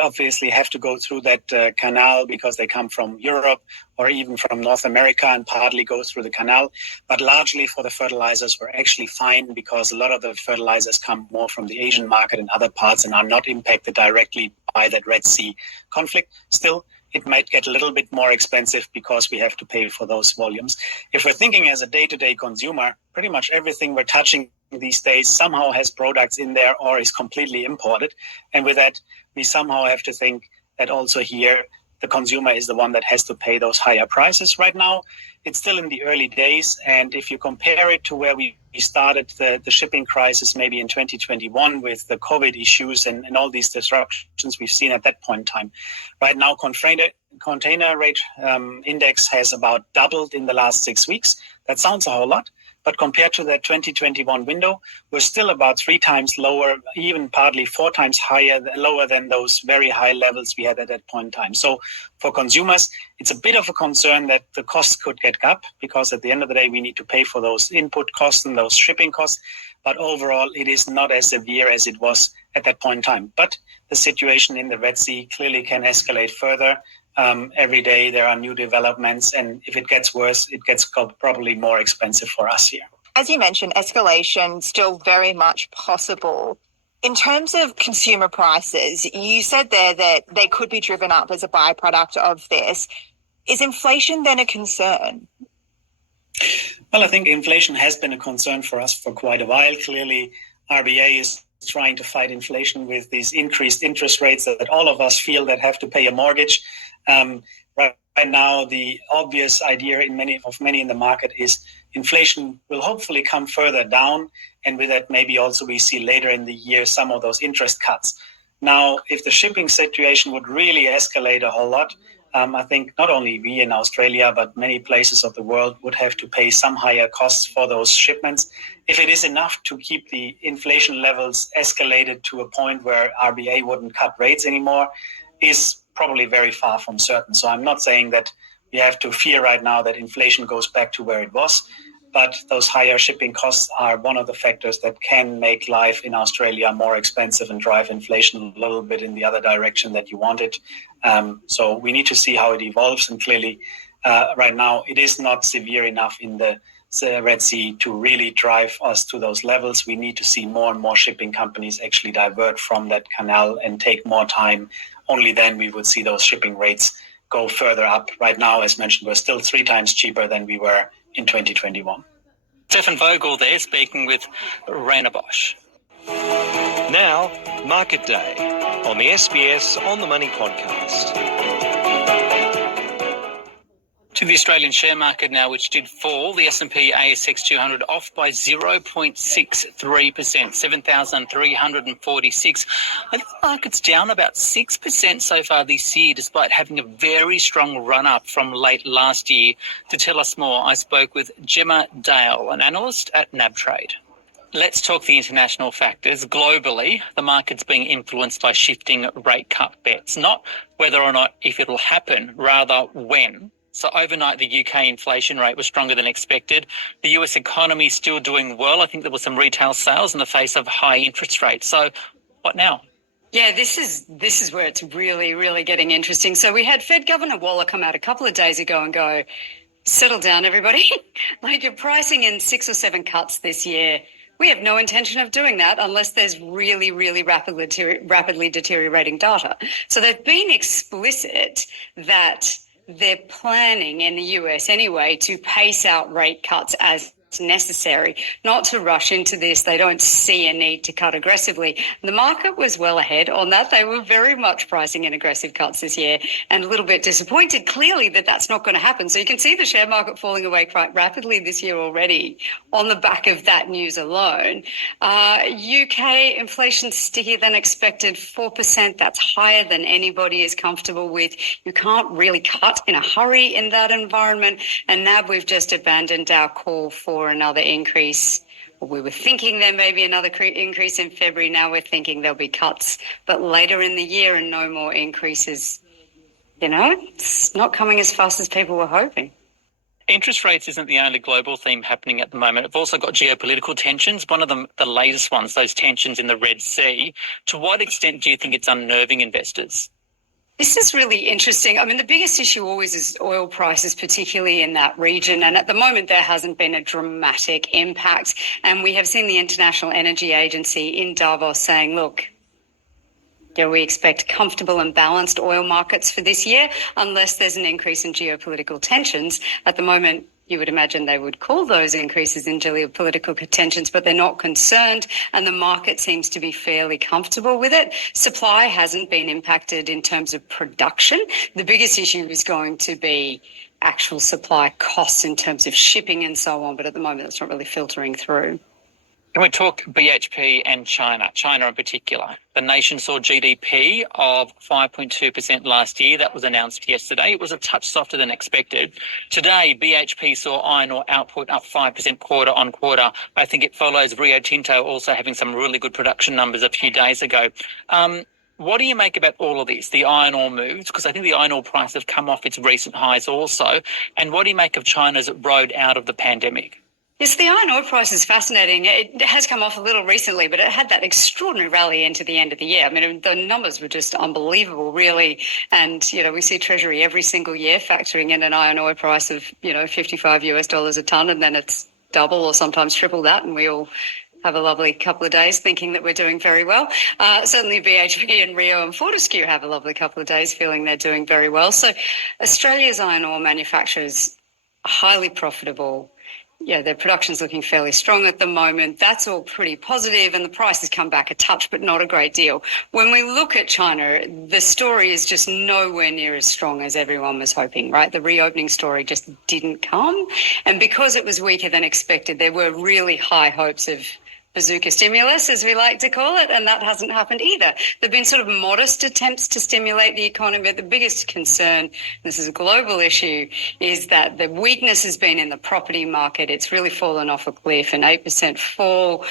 obviously have to go through that canal because they come from Europe or even from North America and partly go through the canal. But largely for the fertilizers, we're actually fine because a lot of the fertilizers come more from the Asian market and other parts and are not impacted directly by that Red Sea conflict. Still, it might get a little bit more expensive because we have to pay for those volumes. If we're thinking as a day-to-day consumer, pretty much everything we're touching these days somehow has products in there or is completely imported. And with that, we somehow have to think that also here, the consumer is the one that has to pay those higher prices. Right now, it's still in the early days. And if you compare it to where we started the shipping crisis maybe in 2021 with the COVID issues and all these disruptions we've seen at that point in time, right now, container rate index has about doubled in the last 6 weeks. That sounds a whole lot. But compared to that 2021 window, we're still about 3 times lower, even partly 4 times lower than those very high levels we had at that point in time. So for consumers, it's a bit of a concern that the costs could get up because at the end of the day, we need to pay for those input costs and those shipping costs. But overall, it is not as severe as it was at that point in time. But the situation in the Red Sea clearly can escalate further. Every day there are new developments, and if it gets worse, it gets probably more expensive for us here. As you mentioned, escalation still very much possible. In terms of consumer prices, you said there that they could be driven up as a byproduct of this. Is inflation then a concern? Well, I think inflation has been a concern for us for quite a while. Clearly, RBA is trying to fight inflation with these increased interest rates that all of us feel that have to pay a mortgage. Right now, the obvious idea in many in the market is inflation will hopefully come further down, and with that, maybe also we see later in the year some of those interest cuts. Now, if the shipping situation would really escalate a whole lot, I think not only we in Australia, but many places of the world would have to pay some higher costs for those shipments. If it is enough to keep the inflation levels escalated to a point where RBA wouldn't cut rates anymore, is probably very far from certain. So I'm not saying that we have to fear right now that inflation goes back to where it was, but those higher shipping costs are one of the factors that can make life in Australia more expensive and drive inflation a little bit in the other direction that you want it. So we need to see how it evolves. And clearly, right now, it is not severe enough in the Red Sea to really drive us to those levels. We need to see more and more shipping companies actually divert from that canal and take more time. Only then we would see those shipping rates go further up. Right now, as mentioned, we're still 3 times cheaper than we were in 2021. Stefan Vogel there speaking with Raina Bosch. Now, Market Day on the SBS On the Money podcast. To the Australian share market now, which did fall. The S&P ASX 200 off by 0.63%, 7,346. I think the market's down about 6% so far this year, despite having a very strong run-up from late last year. To tell us more, I spoke with Gemma Dale, an analyst at NabTrade. Let's talk the international factors. Globally, the market's being influenced by shifting rate cut bets, not whether or not if it'll happen, rather when. So overnight, the UK inflation rate was stronger than expected. The US economy is still doing well. I think there were some retail sales in the face of high interest rates. So what now? Yeah, this is where it's really, really getting interesting. So we had Fed Governor Waller come out a couple of days ago and go, settle down, everybody. Like, you're pricing in 6 or 7 cuts this year. We have no intention of doing that unless there's really, really rapidly deteriorating data. So they've been explicit that they're planning in the US anyway to pace out rate cuts as necessary, not to rush into this. They don't see a need to cut aggressively. The market was well ahead on that. They were very much pricing in aggressive cuts this year and a little bit disappointed clearly that that's not going to happen. So you can see the share market falling away quite rapidly this year already on the back of that news alone. UK inflation stickier than expected, 4%. That's higher than anybody is comfortable with. You can't really cut in a hurry in that environment. And now we've just abandoned our call for another increase. We were thinking there may be another increase in February. Now we're thinking there'll be cuts, but later in the year and no more increases. You know, it's not coming as fast as people were hoping. Interest rates isn't the only global theme happening at the moment. We've also got geopolitical tensions, one of them, the latest ones, those tensions in the Red Sea. To what extent do you think it's unnerving investors? This is really interesting. I mean, the biggest issue always is oil prices, particularly in that region. And at the moment, there hasn't been a dramatic impact. And we have seen the International Energy Agency in Davos saying, look, we expect comfortable and balanced oil markets for this year, unless there's an increase in geopolitical tensions. At the moment, you would imagine they would call those increases in geopolitical tensions, but they're not concerned, and the market seems to be fairly comfortable with it. Supply hasn't been impacted in terms of production. The biggest issue is going to be actual supply costs in terms of shipping and so on, but at the moment it's not really filtering through. Can we talk BHP and China in particular? The nation saw GDP of 5.2% last year. That was announced yesterday. It was a touch softer than expected. Today, BHP saw iron ore output up 5% quarter on quarter. I think it follows Rio Tinto also having some really good production numbers a few days ago. What do you make about all of this, the iron ore moves? Because I think the iron ore price have come off its recent highs also. And what do you make of China's road out of the pandemic? Yes, the iron ore price is fascinating. It has come off a little recently, but it had that extraordinary rally into the end of the year. I mean, the numbers were just unbelievable, really. And, we see Treasury every single year factoring in an iron ore price of, $55 a tonne, and then it's double or sometimes triple that, and we all have a lovely couple of days thinking that we're doing very well. Certainly BHP and Rio and Fortescue have a lovely couple of days feeling they're doing very well. So Australia's iron ore manufacturers are highly profitable. Yeah, their production's looking fairly strong at the moment. That's all pretty positive, and the price has come back a touch, but not a great deal. When we look at China, the story is just nowhere near as strong as everyone was hoping, right? The reopening story just didn't come. And because it was weaker than expected, there were really high hopes of bazooka stimulus, as we like to call it, and that hasn't happened either. There have been sort of modest attempts to stimulate the economy, but the biggest concern, this is a global issue, is that the weakness has been in the property market. It's really fallen off a cliff, an 8% fall.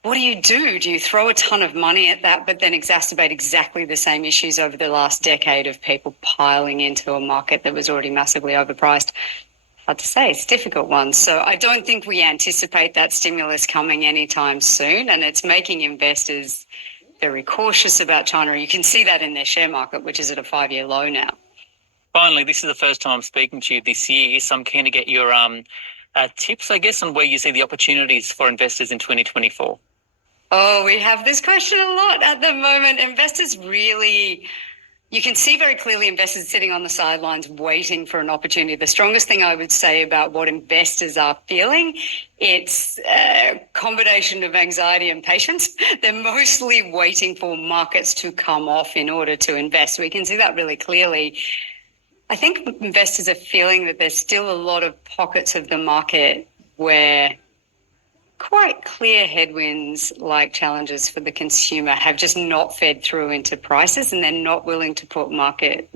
What do? Do you throw a ton of money at that, but then exacerbate exactly the same issues over the last decade of people piling into a market that was already massively overpriced? Hard to say. It's a difficult one. So I don't think we anticipate that stimulus coming anytime soon, and it's making investors very cautious about China. You can see that in their share market, which is at a 5-year low now. Finally, this is the first time I'm speaking to you this year, so I'm keen to get your tips, I guess, on where you see the opportunities for investors in 2024. Oh, we have this question a lot at the moment. Investors really You can see very clearly investors sitting on the sidelines waiting for an opportunity. The strongest thing I would say about what investors are feeling, it's a combination of anxiety and patience. They're mostly waiting for markets to come off in order to invest. We can see that really clearly. I think investors are feeling that there's still a lot of pockets of the market where quite clear headwinds like challenges for the consumer have just not fed through into prices, and they're not willing to put money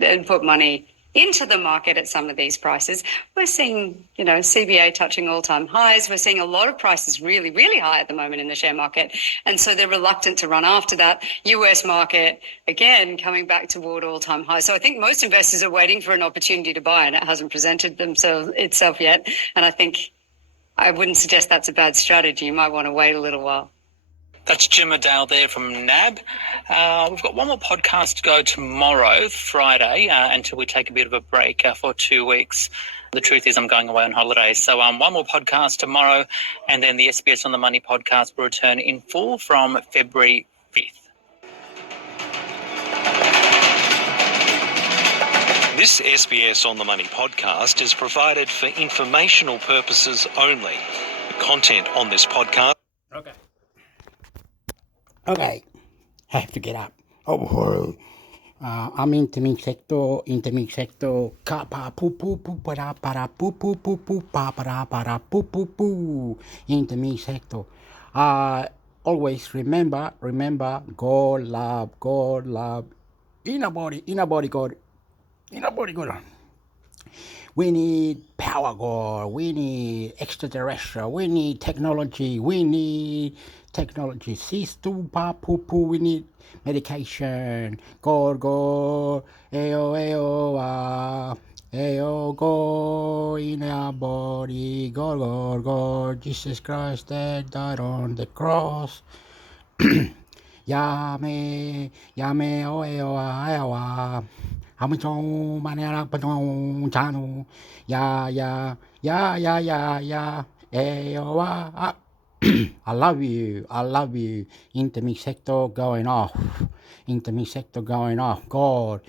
into the market at some of these prices. We're seeing, CBA touching all-time highs. We're seeing a lot of prices really, really high at the moment in the share market. And so they're reluctant to run after that. US market, again, coming back toward all-time highs. So I think most investors are waiting for an opportunity to buy, and it hasn't presented itself yet. And I think I wouldn't suggest that's a bad strategy. You might want to wait a little while. That's Jim Adele there from NAB. We've got one more podcast to go tomorrow, Friday, until we take a bit of a break for 2 weeks. The truth is I'm going away on holiday. So one more podcast tomorrow, and then the SBS on the Money podcast will return in full from February 5th. This SBS on the Money podcast is provided for informational purposes only. The content on this podcast... Okay, have to get up. I'm intermix sector, ka pa poo poo poo para poo poo poo poo pa para poo poo poo, intermix sector. Always remember, God love, in a body, God. We need power, God. We need extraterrestrial. We need technology. Cease to pa poo poo. We need medication. God. God in our body. God. Jesus Christ that died on the cross. Yame, Hamilton, Manera, Paton, Chano, ya, I love you, intermix sector going off, God,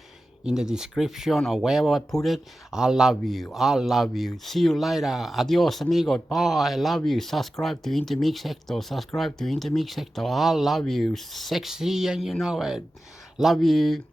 in the description or wherever I put it, I love you, see you later, adios amigo, bye, I love you, subscribe to intermix sector, I love you, sexy and you know it, love you.